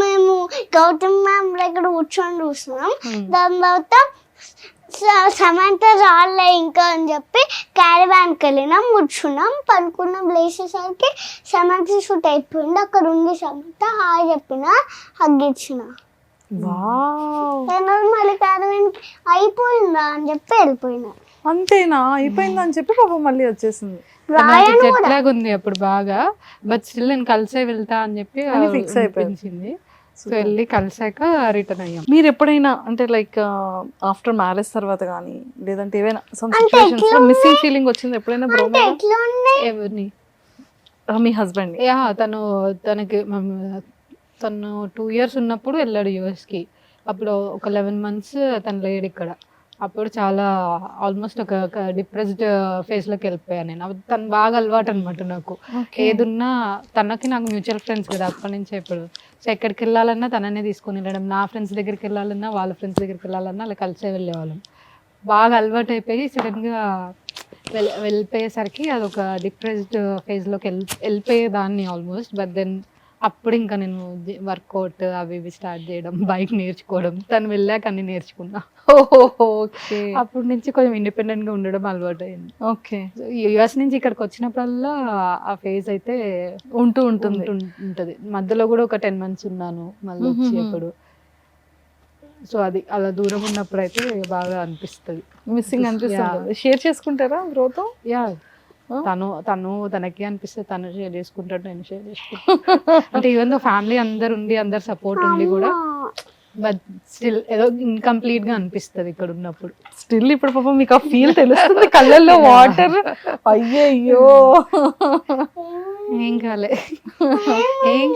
మేము గౌతమ్ మ్యామ్ దగ్గర కూర్చొని చూస్తున్నాం. దాని తర్వాత సమంత రాలే ఇంకా అని చెప్పి క్యారవాన్కి వెళ్ళినాం, కూర్చున్నాం, పనుకున్నాం. లేచేసరికి సమంత షూట్ అయిపోయింది. అక్కడ ఉంది సమంత, హాయ్ చెప్పిన, హగ్ ఇచ్చిన. మళ్ళీ క్యారవాన్కి అయిపోయిందా అని చెప్పి వెళ్ళిపోయినా. అంతేనా? అయిపోయిందా అని చెప్పి పాప మళ్ళీ వచ్చేసింది. జెట్ లాగ్ ఉంది అప్పుడు బాగా, బట్ స్టిల్ నేను కలిసే వెళ్తా అని చెప్పి ఫిక్స్ అయిపోయింది. సో వెళ్ళి కలిసాక రిటర్న్ అయ్యాం. మీరు ఎప్పుడైనా అంటే లైక్ ఆఫ్టర్ మ్యారేజ్ తర్వాత కానీ లేదంటే ఏవైనా సమ్ సిచువేషన్స్ లో మిస్సింగ్ ఫీలింగ్ వచ్చింది ఎప్పుడైనా బ్రో? ఎవరిని? మీ హస్బెండ్? యా, తను 2 years ఉన్నప్పుడు వెళ్ళాడు యూఎస్కి. అప్పుడు ఒక 11 months తను లేడు ఇక్కడ. అప్పుడు చాలా ఆల్మోస్ట్ ఒక డిప్రెస్డ్ ఫేజ్లోకి వెళ్ళిపోయాను నేను. తను బాగా అలవాటు అనమాట నాకు. ఏదున్నా తనకి నాకు మ్యూచువల్ ఫ్రెండ్స్ కదా అప్పటి నుంచే ఇప్పుడు. సో ఎక్కడికి వెళ్ళాలన్నా తననే తీసుకొని వెళ్ళడం, నా ఫ్రెండ్స్ దగ్గరికి వెళ్ళాలన్నా వాళ్ళ ఫ్రెండ్స్ దగ్గరికి వెళ్ళాలన్నా అలా కలిసే వెళ్ళేవాళ్ళం. బాగా అలవాటు అయిపోయి సడన్గా వెళ్ళిపోయేసరికి అదొక డిప్రెస్డ్ ఫేజ్లోకి వెళ్ళిపోయేదాన్ని ఆల్మోస్ట్. బట్ దెన్ అప్పుడు ఇంకా నేను వర్కౌట్ అవి ఇవి స్టార్ట్ చేయడం, బైక్ నేర్చుకోవడం, తను వెళ్ళాక అన్ని నేర్చుకున్నా. ఓకే. అప్పటి నుంచి కొంచెం ఇండిపెండెంట్గా ఉండడం అలవాటు అయింది. ఓకే. యుఎస్ నుంచి ఇక్కడికి వచ్చినప్పుడల్లా ఆ ఫేజ్ అయితే ఉంటుంది. మధ్యలో కూడా ఒక 10 months ఉన్నాను మళ్ళీ వచ్చేప్పుడు. సో అది అలా దూరం ఉన్నప్పుడు అయితే బాగా అనిపిస్తుంది, మిస్సింగ్ అనిపిస్తుంది. షేర్ చేసుకుంటారా బ్రోతో? యా, తనకి అనిపిస్తే తను షేర్ చేసుకుంటాడు, నేను షేర్ చేసుకుంటాను. అంటే ఈవెన్ దో ఫ్యామిలీ అందరు ఉండి అందరు సపోర్ట్ ఉండి కూడా బట్ స్టిల్ ఏదో ఇన్కంప్లీట్ గా అనిపిస్తుంది ఇక్కడ ఉన్నప్పుడు. స్టిల్ ఇప్పుడు పాపం మీకు ఆ ఫీల్ తెలుస్తుంది, కళ్ళల్లో వాటర్. అయ్యయ్యో, ఏం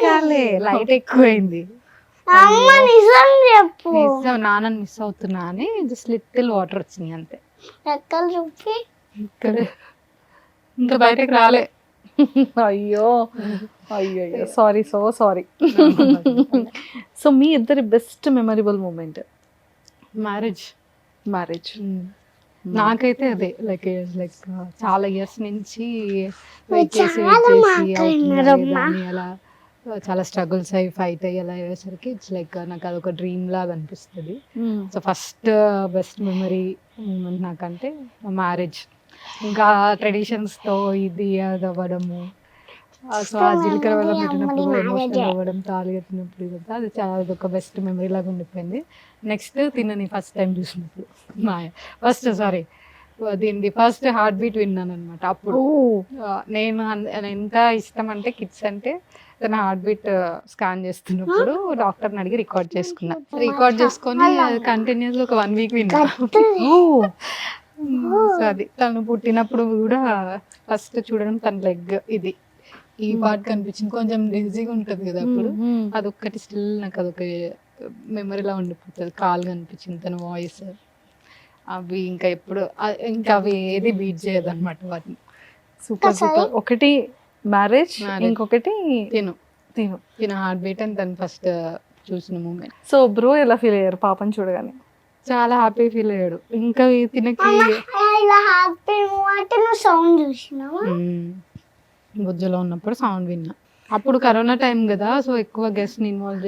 కాలే లైట్ ఎక్కువైంది. నాన్నని మిస్ అవుతున్నా అని జస్ట్ లిటిల్ వాటర్ వచ్చినాయి అంతే. ఇక్కడ ఇంకా బయటకు రాలే. అయ్యో అయ్యో, సారీ, సో సారీ. సో మీ ఇద్దరి బెస్ట్ మెమరబుల్ మూమెంట్? మ్యారేజ్ నాకైతే అదే లైక్ చాలా ఇయర్స్ నుంచి వెయిట్ చేసి అలా చాలా స్ట్రగుల్స్ అయ్యి ఫైట్ అయ్యి అలా అయ్యేసరికి ఇట్స్ లైక్ నాకు అదొక డ్రీమ్ లాగా అనిపిస్తుంది. So first best memory moment నాకంటే మ్యారేజ్. ఇంకా ట్రెడిషన్స్తో ఇది అది అవ్వడము, సో ఆ జీలకర్ర వల్ల పెట్టినప్పుడు ఎమోషనల్ అవ్వడం, తాళి కట్టినప్పుడు ఇదంతా అది చాలా అదొక బెస్ట్ మెమరీ లాగా ఉండిపోయింది. నెక్స్ట్ తినని ఫస్ట్ టైం చూసినప్పుడు దీనిది ఫస్ట్ హార్ట్ బీట్ విన్నాను అనమాట. అప్పుడు నేను ఎంత ఇష్టం అంటే కిడ్స్ అంటే తన హార్ట్ బీట్ స్కాన్ చేస్తున్నప్పుడు డాక్టర్ని అడిగి రికార్డ్ చేసుకొని కంటిన్యూస్ ఒక 1 week విన్నా. సో అది తను పుట్టినప్పుడు కూడా ఫస్ట్ చూడడం తన లెగ్ ఇది ఈ పార్ట్ కనిపించింది, కొంచెం ఈజీగా ఉంటుంది కదా అప్పుడు. అదొక్కటి స్టిల్ నాకు అదొక మెమరీలా ఉండిపోతుంది. కాల్ కనిపించింది, తన వాయిస్, అవి ఇంకా ఎప్పుడు ఇంకా అవి ఏది బీట్ చేయదు అనమాట వాటిని. Super super. ఒకటి మ్యారేజ్, ఇంకొకటి తిన హార్ట్ బీట్ అని తను ఫస్ట్ చూసిన మూమెంట్. సో బ్రో ఎలా ఫీల్ అయ్యారు పాపని చూడగానే? చాలా హ్యాపీ ఫీల్ అయ్యాడు. ఇంకా తినకి బుజ్జలో ఉన్నప్పుడు సౌండ్ విన్నా. అప్పుడు కరోనా టైం కదా, సో ఎక్కువ గెస్ట్ ని ఇన్వాల్వ్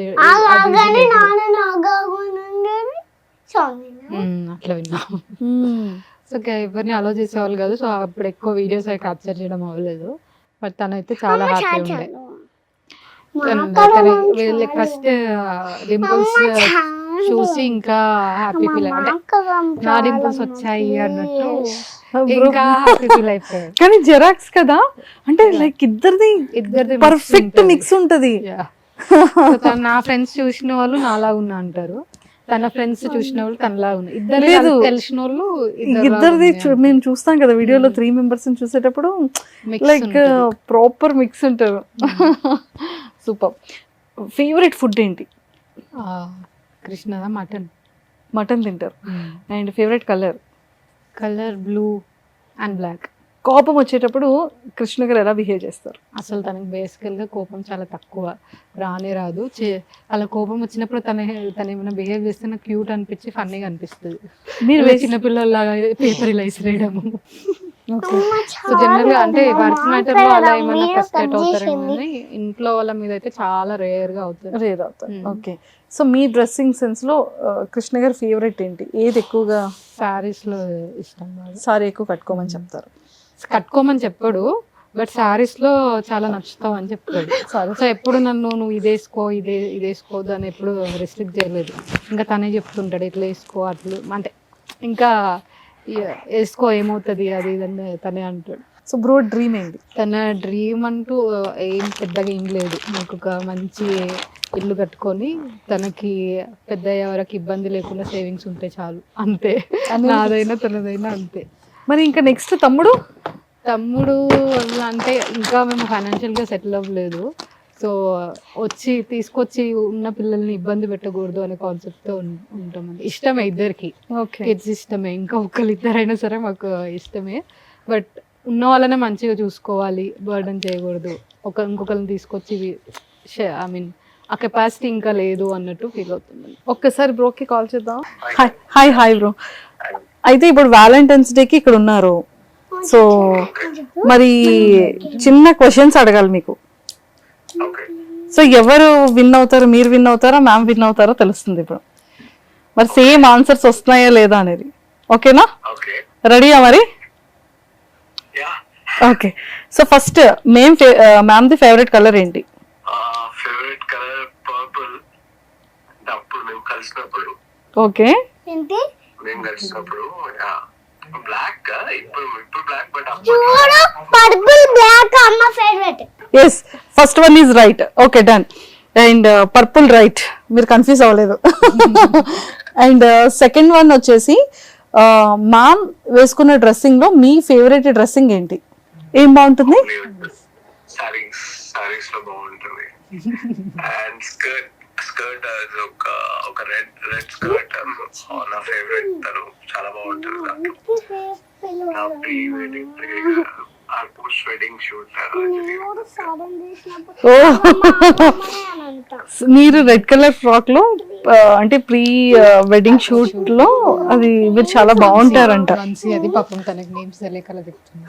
అట్లా విన్నా. సో ఎవరిని అలో చేసేవాళ్ళు కాదు, సో అప్పుడు ఎక్కువ వీడియోస్ అవి క్యాప్చర్ చేయడం అవ్వలేదు. బట్ తనైతే చాలా హ్యాపీ ఉండే. ఫస్ట్ డింపుల్స్ చూసి ఇంకా హ్యాపీ ఫీల్ అయ్యాడు, అంటే నా డింపుల్స్ వచ్చాయి అన్నట్టు ఇంకా హ్యాపీ ఫీల్ అయిపోయాడు. కానీ జెరాక్స్ కదా, అంటే లైక్ ఇద్దరిది పర్ఫెక్ట్ మిక్స్ ఉంటది. నా ఫ్రెండ్స్ చూసిన వాళ్ళు నాలా ఉన్నా అంటారు, తన ఫ్రెండ్స్ చూసిన వాళ్ళు తనలా ఉన్నాయి. ఇద్దరు తెలిసిన వాళ్ళు ఇద్దరిది మేము చూస్తాం కదా వీడియోలో 3 members చూసేటప్పుడు లైక్ ప్రాపర్ మిక్స్ ఉంటారు. సూపర్. ఫేవరెట్ ఫుడ్ ఏంటి? కృష్ణదా మటన్ తింటారు. And favourite colour blue and black. కోపం వచ్చేటప్పుడు కృష్ణ గారు ఎలా బిహేవ్ చేస్తారు? అసలు తనకి బేసికల్గా కోపం చాలా తక్కువ, రాదు. అలా కోపం వచ్చినప్పుడు తన ఏమైనా బిహేవ్ చేస్తే నాకు క్యూట్ అనిపించి ఫన్నీగా అనిపిస్తుంది. మీరు చిన్నపిల్లలాగా పేపర్ ఇలా ఇసిరేయడము. సో జనరల్ గా అంటే వర్క్ మ్యాటర్ లో అలా ఏమైనా ఫ్రస్ట్రేట్ అవుతారేమో కానీ ఇంట్లో వాళ్ళ మీద అయితే చాలా రేర్ అవుతారు. ఓకే. సో మీ డ్రెస్సింగ్ సెన్స్ లో కృష్ణ గారి ఫేవరెట్ ఏంటి? ఏది ఎక్కువగా? శారీస్ లో ఇష్టం. సారీ ఎక్కువ కట్టుకోమని చెప్తారు. కట్టుకోమని చెప్పాడు, బట్ శారీస్ లో చాలా నచ్చుతావు అని చెప్తాడు. సో ఎప్పుడు నువ్వు ఇది వేసుకో దాన్ని ఎప్పుడు రెస్ట్రిక్ట్ చేయలేదు. ఇంకా తనే చెప్తుంటాడు ఇట్లా వేసుకో అట్లు, అంటే ఇంకా వేసుకో ఏమవుతుంది అది ఇదని తనే అంటాడు. సో బ్రో డ్రీమ్ ఏంటి? తన డ్రీమ్ అంటూ ఏం పెద్దగా ఏం లేదు. నాకు ఒక మంచి ఇల్లు కట్టుకొని తనకి పెద్ద ఎవరికి ఇబ్బంది లేకుండా సేవింగ్స్ ఉంటే చాలు, అంతే. నాదైనా తనదైనా అంతే. మరి ఇంకా నెక్స్ట్ తమ్ముడు అంటే ఇంకా మేము ఫైనాన్షియల్ గా సెటిల్ అవ్వలేదు. సో తీసుకొచ్చి ఉన్న పిల్లల్ని ఇబ్బంది పెట్టకూడదు అనే కాన్సెప్ట్ తో ఉంటామండి. ఇష్టమే ఇద్దరికి, ఓకే కిడ్స్ ఇష్టమే, ఇంకా ఇద్దరైనా సరే మాకు ఇష్టమే. బట్ ఉన్న వాళ్ళనే మంచిగా చూసుకోవాలి, బర్డన్ చేయకూడదు. ఇంకొకరిని తీసుకొచ్చి ఐ మీన్ ఆ కెపాసిటీ ఇంకా లేదు అన్నట్టు ఫీల్ అవుతుంది. ఒక్కసారి బ్రోకి కాల్ చేద్దాం. Hi hi bro. అయితే ఇప్పుడు వ్యాలంటైన్స్ డేకి ఇక్కడ ఉన్నారు. సో మరి చిన్న క్వశ్చన్స్ అడగాలి మీకు. సో ఎవరు విన్ అవుతారో, మీరు విన్ అవుతారా మ్యామ్ విన్ అవుతారో తెలుస్తుంది ఇప్పుడు. మరి సేమ్ ఆన్సర్స్ వస్తున్నాయా లేదా అనేది. ఓకేనా? రెడీయా మరి? Okay. So first ma'am the favourite colour ఏంటి? Favourite colour purple. అప్పుడు మేము కలిసినప్పుడు, ఓకే ఏంటి బ్లాక్. ఇప్పుడు బ్లాక్, బట్ చూడు పర్పుల్ బ్లాక్ అమ్మ favourite. Yes, first one is right. Okay, done. And purple right, మీరు కన్ఫ్యూజ్ అవ్వలేదు. అండ్ సెకండ్ వన్ వచ్చేసి మ్యామ్ వేసుకున్న డ్రెస్సింగ్ లో మీ ఫేవరెట్ డ్రెస్సింగ్ ఏంటి? ఏం బాగుంటుంది? సారీస్ లో బాగుంటుంది. అండ్ స్కర్ట్ ఒక రెడ్ స్కర్ట్ నా ఫేవరెట్. తను చాలా బాగుంటుంది. నా ప్రీ వెడ్డింగ్ షూట్ మీరు రెడ్ కలర్ ఫ్రాక్ లో అంటే ప్రీ వెడ్డింగ్ షూట్ లో అది మీరు చాలా బాగుంటారంట. అది పాపం తనకి నేమ్స్ తెలియకలా చెప్తుంది.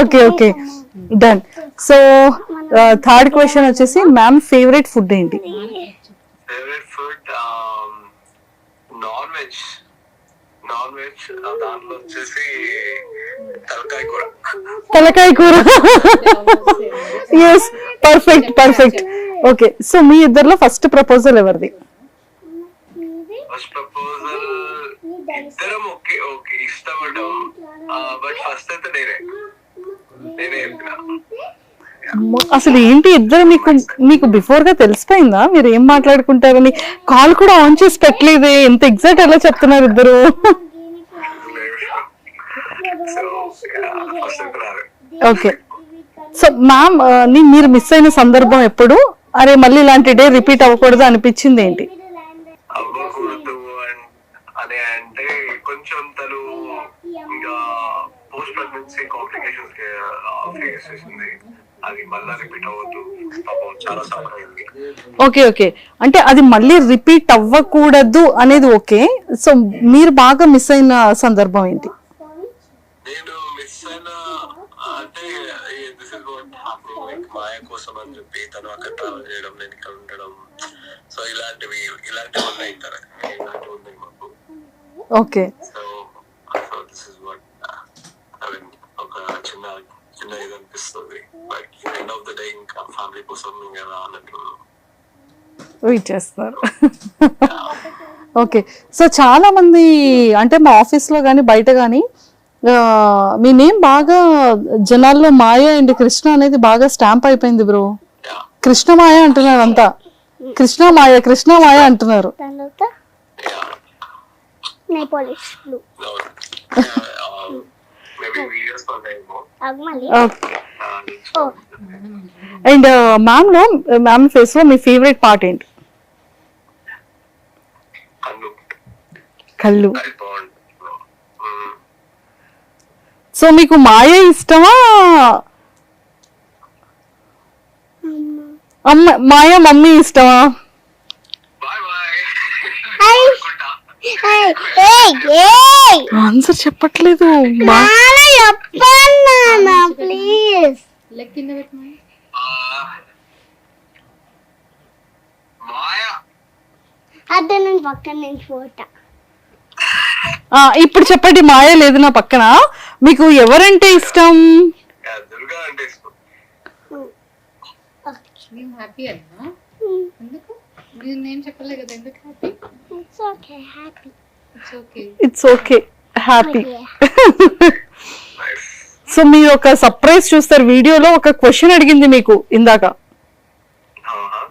Okay okay, done. So third question వచ్చేసి మ్యామ్ ఫేవరెట్ ఫుడ్ ఏంటి? Favourite food non veg. దాంట్లో వచ్చేసి తలకాయ కూర. Yes, perfect. ఓకే, సో మీ ఇద్దరిలో ఫస్ట్ ప్రపోజల్ ఎవరిది? ఫస్ట్ ప్రపోజల్ ఇద్దరం ఓకే ఇష్టపడ్డాం. బట్ ఫస్ట్ అయితే నేనే చెప్పిన. అసలు ఏంటి ఇద్దరు మీకు బిఫోర్ గా తెలిసిపోయిందా మీరు ఏం మాట్లాడుకుంటారని? కాల్ కూడా ఆన్ చేసి పెట్టలేదే, ఎంత ఎగ్జాక్ట్ ఎలా చెప్తున్నారు ఇద్దరు. ఓకే, సో మ్యామ్ మీరు మిస్ అయిన సందర్భం ఎప్పుడు? అరే మళ్ళీ ఇలాంటి డే రిపీట్ అవ్వకూడదు అనిపించింది ఏంటి? అవ్వకూడదు అని అంటే కొంచెం తను ఇంకా పోస్ట్ ప్రెగ్నెన్సీ కాంప్లికేషన్స్ ఫేస్ చేసింది. అది మళ్ళీ రిపీట్ అవ్వద్దు, చాలా సఫర్ అయింది. ఓకే, అంటే అది మళ్ళీ రిపీట్ అవ్వకూడదు అనేది ఓకే. సో మీరు బాగా మిస్ అయిన సందర్భం ఏంటి? నేను మిస్ అయిన అంటే this is what happening. Like Maya కోసం అని చెప్పి తను అక్కడ ట్రావెల్ చేయడం, నేను ఇక్కడ ఉండడం. సో ఇలాంటివి ఉన్నాయి మాకు. Okay, so this is what I mean ఒక చిన్న ఇది అనిపిస్తుంది. But end of the day ఇంకా ఫ్యామిలీ కోసం కదా అన్నట్టు వెయిట్ చేస్తారు. ఓకే, సో చాలా మంది అంటే మా ఆఫీస్ లో కానీ బయట కానీ మీ నేమ్ బాగా జనాల్లో మాయ అండ్ కృష్ణ అనేది బాగా స్టాంప్ అయిపోయింది బ్రో. కృష్ణ మాయ అంటున్నారు అంతా, కృష్ణ మాయ అంటున్నారు. అండ్ మ్యామ్ ఫేస్ లో మీ ఫేవరెట్ పార్ట్ ఏంటి? కళ్ళు. సో మీకు మాయ ఇష్టమా? మాయ మమ్మీ ఇష్టమా? ఆన్సర్ చెప్పట్లేదు. ప్లీజ్ అదే నేను పక్కన నుంచి పోతా. ఇప్పుడు చెప్పండి, మాయ లేదు నా పక్కన. మీకు ఎవరంటే ఇష్టం? దుర్గా అంటే ఇష్టం. హ్యాపీ అన్నా ఎందుకు మీరు నేమ్ చెప్పలే కదా, ఎందుకు happy? It's okay happy. So మీరు ఒక సర్ప్రైజ్ చూస్తారు వీడియోలో. ఒక క్వశ్చన్ అడిగింది మీకు ఇందాక,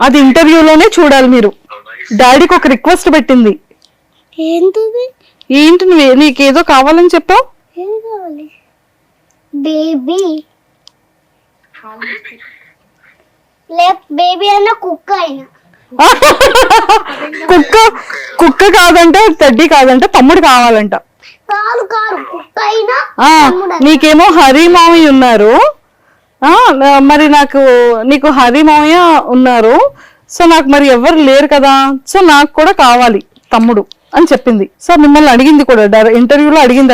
అది ఇంటర్వ్యూలోనే చూడాలి మీరు. డాడీకి ఒక రిక్వెస్ట్ పెట్టింది. ఏంటి నీకేదో కావాలని చెప్పావు? బేబీ బేబీ అయినా కుక్క అయినా కుక్క కుక్క కాదంట, టెడ్డీ కాదంట, తమ్ముడు కావాలంట. కాదు కుక్క అయినా ఆ నీకేమో హరి మామయ్య ఉన్నారు, మరి నీకు హరి మామయ్య ఉన్నారు, సో నాకు మరి ఎవరు లేరు కదా, సో నాకు కూడా కావాలి తమ్ముడు అని చెప్పింది. సో మిమ్మల్ని అడిగింది కూడా, ఇంటర్వ్యూలో అడిగింది.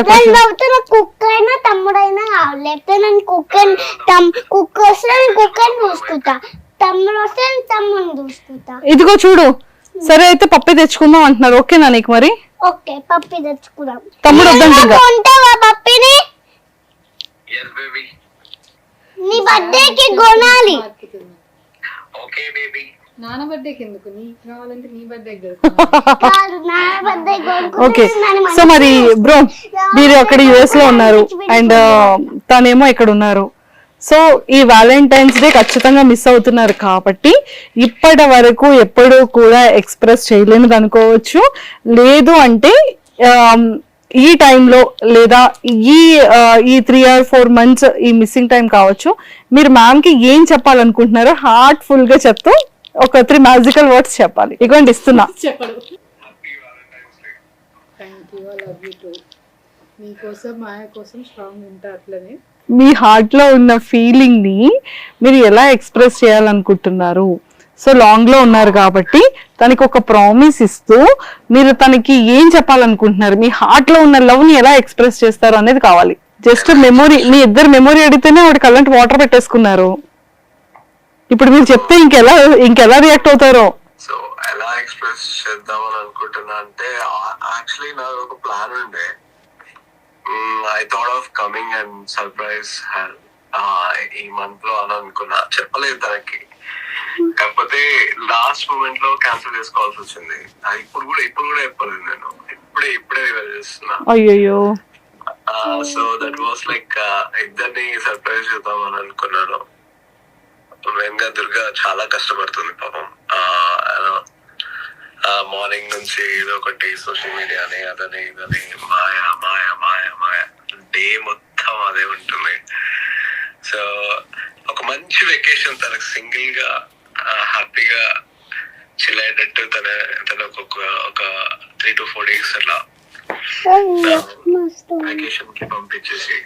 కుక్క అయినా తమ్ముడైనా కావాలి, లేకపోతే నేను కుక్క వస్తే నేను కుక్కని చూసుకుంటా, తమ్ముడు వస్తే నేను తమ్ముడిని చూసుకుంటా. ఇదిగో చూడు, సరే అయితే పప్పే తెచ్చుకుందాం అంటున్నారు, ఓకేనా నీకు? మరి ఓకే పప్పి తెచ్చుకుందాం. తమ్ముడు వద్దంటే కొంటావా పప్పిని? నీ బర్త్డేకి కొనాలి. Okay baby. నాన్న బర్త్డేకి ఎందుకు? నీకు కావాలంటే నీ బర్త్డేకి కాదు నా బర్త్డే ఓకే. సో మరి బ్రో, మీరు అక్కడ యుఎస్ లో ఉన్నారు అండ్ తనేమో ఇక్కడ ఉన్నారు, సో ఈ వ్యాలంటైన్స్ డే ఖచ్చితంగా మిస్ అవుతున్నారు కాబట్టి ఇప్పటి వరకు ఎప్పుడూ కూడా ఎక్స్ప్రెస్ చేయలేనిది అనుకోవచ్చు. లేదు అంటే ఈ టైంలో లేదా ఈ 3 or 4 months ఈ మిస్సింగ్ టైం కావచ్చు, మీరు మ్యామ్ కి ఏం చెప్పాలనుకుంటున్నారో హార్ట్ఫుల్ గా చెప్తూ ఒక 3 మ్యాజికల్ వర్డ్స్ చెప్పాలి. ఇటువంటి ఇస్తున్నా. చెప్పడు. Thank you, I love you two. మీకోసం మాయ కోసం స్ట్రాంగ్ ఉంటా. అట్లనే మీ హార్ట్ లో ఉన్న ఫీలింగ్ ని మీరు ఎలా ఎక్స్ప్రెస్ చేయాలనుకుంటున్నారు? సో లాంగ్ లో ఉన్నారు కాబట్టి తనకి ఒక ప్రామిస్ ఇస్తూ మీరు తనకి ఏం చెప్పాలనుకుంటున్నారు, మీ హార్ట్ లో ఉన్న లవ్ ని ఎలా ఎక్స్ప్రెస్ చేస్తారు అనేది కావాలి. జస్ట్ మెమొరీ, మీ ఇద్దరు మెమొరీ అడిగితేనే వాడికి అలాంటి వాటర్ పెట్టేసుకున్నారు. ఇప్పుడు మీరు చెప్తే ఇంకెలా రియాక్ట్ అవుతారో. సో ఎలా ఎక్స్ప్రెస్ చేద్దామని అనుకుంటున్నా అంటే, యాక్చువల్లీ నాకు ఒక ప్లాన్ ఉండే. I thought of coming and surprise ఈ మంత్ లో అని అనుకున్నా, చెప్పలేదు తనకి. కాకపోతే లాస్ట్ మూమెంట్ లో క్యాన్సిల్ చేసుకోవాల్సి వచ్చింది. ఇప్పుడు కూడా చెప్పలేదు నేను, ఇప్పుడే రివైజ్ చేస్తున్నా. అయ్యో. సో దట్ వాస్ లైక్ ఇద్దరిని సర్ప్రైజ్ చేద్దామని అనుకున్నాను. మెయిన్ గా దుర్గా చాలా కష్టపడుతుంది పాపం. మార్నింగ్ నుంచి ఏదో ఒకటి సోషల్ మీడియాని అదని ఇదని మాయ మాయ మాయ మాయ డే మొత్తం అదే ఉంటుంది. సో ఒక మంచి వెకేషన్ తనకు సింగిల్ గా హ్యాపీగా చిల్ అయ్యేటట్టు తనకు ఒక 3 to 4 days అట్లా వెకేషన్ కి పంపించేసి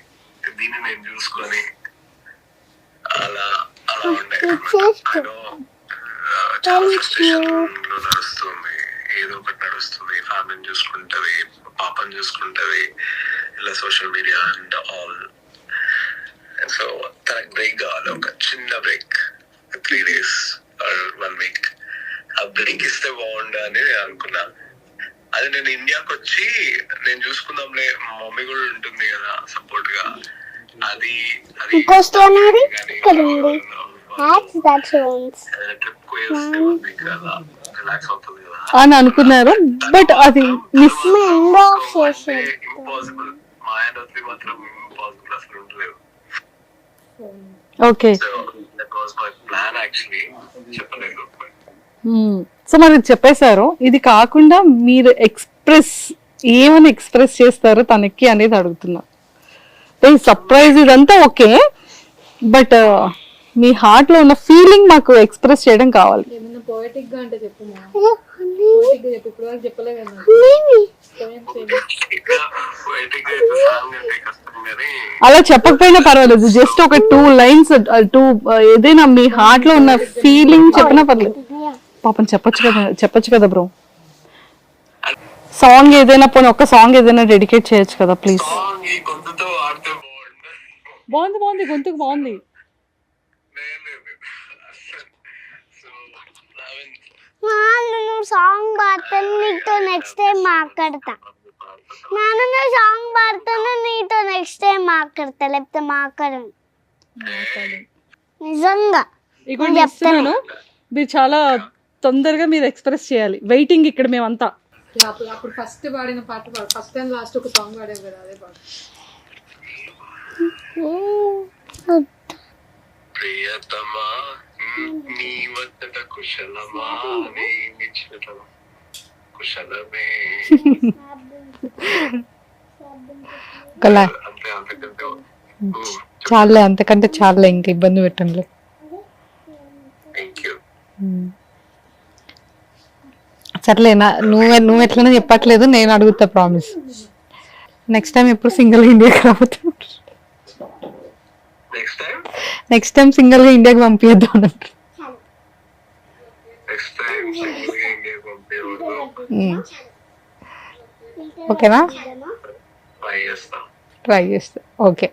దీన్ని నేను చూసుకొని అలా ఉండే. చాలా ఫ్రస్ట్రేషన్ లో నడుస్తుంది, ఏదో ఒకటి నడుస్తుంది. ఫ్యామిలీని చూసుకుంటది, పాపని చూసుకుంటది, ఇలా social media and all. So తనకు బ్రేక్ కావాలి, ఒక చిన్న బ్రేక్, 3 days or 1 week. ఆ బ్రేక్ ఇస్తే బాగుండు అని నేను అనుకున్నా. అది నేను ఇండియాకి వచ్చి నేను చూసుకుందాంలే, మా మమ్మీ కూడా ఉంటుంది కదా సపోర్ట్ గా, అది అని అనుకున్నారు. బట్ అది మిస్ ఇంపాసిబుల్. మాయనోత్రి మాత్రం ఇంపాసిబుల్, అసలు ఉండలేదు. ఓకే. ప్లాన్ యాక్చువల్లీ చెప్పలేదు. సో మరి చెప్పేశారు. ఇది కాకుండా మీరు ఏమని ఎక్స్ప్రెస్ చేస్తారు తనకి అనేది అడుగుతున్నా. సర్ప్రైజ్ ఇదంతా ఓకే, బట్ మీ హార్ట్ లో ఉన్న ఫీలింగ్ మాకు ఎక్స్ప్రెస్ చేయడం కావాలి. ఏమన్నా పోయటిక్ గా అంటే చెప్పు. పోయటిక్ గా చెప్పు, ఇప్పుడు చెప్పలే కదా. అలా చెప్పకపోయినా పర్వాలేదు, జస్ట్ ఒక 2 lines ఏదైనా మీ హార్ట్ లో ఉన్న ఫీలింగ్ చెప్పినా పర్లేదు. పాపం చెప్పొచ్చు కదా బ్రో. సాంగ్ ఏదైనా పోనీ ఒక్క సాంగ్ ఏదైనా డెడికేట్ చేయొచ్చు కదా ప్లీజ్. బాగుంది, గొంతుకు బాగుంది. నువ్వు సాంగ్ పాడుతాను, నీతో నెక్స్ట్ టైం మాట్లాడతా. నువ్వు సాంగ్ పాడుతాను, నీతో నెక్స్ట్ టైం మాట్లాడతా, లేకపోతే మాట్లాడను. నిజంగా చెప్తాను. మీరు చాలా తొందరగా మీరు ఎక్స్ప్రెస్ చేయాలి. వెయిటింగ్ ఇక్కడ మేమంతా. అప్పుడు ఫస్ట్ పాడిన పాట పాడు. ఫస్ట్ అండ్ లాస్ట్ ఒక సాంగ్ పాడావు కదా, అదే పాడు. ప్రియతమా నీ వద్దట కుశలమా నీ నిశ్చిత కుశలమే. చాలే, అంతకంటే చాలే, ఇంకా ఇబ్బంది పెట్టండి. సర్లే నువ్వు ఎట్లనే చెప్పట్లేదు, నేను అడుగుతా ప్రామిస్. నెక్స్ట్ టైం ఎప్పుడు సింగిల్ ఇండియాకి రాబోతున్నా. నెక్స్ట్ టైం సింగిల్ గా ఇండియాకి పంపించద్దు అన్నట్టు. ఓకేనా? ట్రై చేస్తా. ఓకే.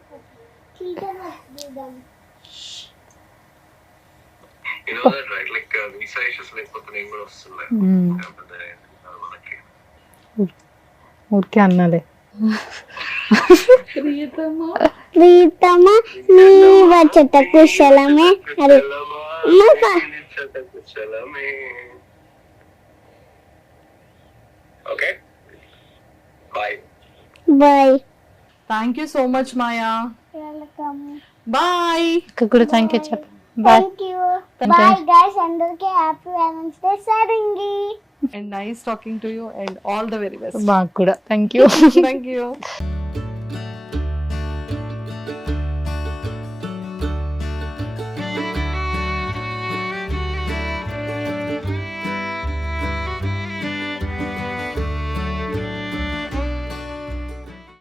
ఓకే అన్నలే. ప్రీతమ నీ వచ్చట కుశలమే. అరే okay bye. Bye. Thank you so much Maya. Welcome. Bye. కూడా థ్యాంక్ యూ చెప్ప. Bye. Thank you. Bye guys, అందరికీ హ్యాపీ వ్యాలెంటైన్స్ డే. సరింగి. And nice talking to you and all the very best. మాకు కూడా థ్యాంక్ యూ. Thank you.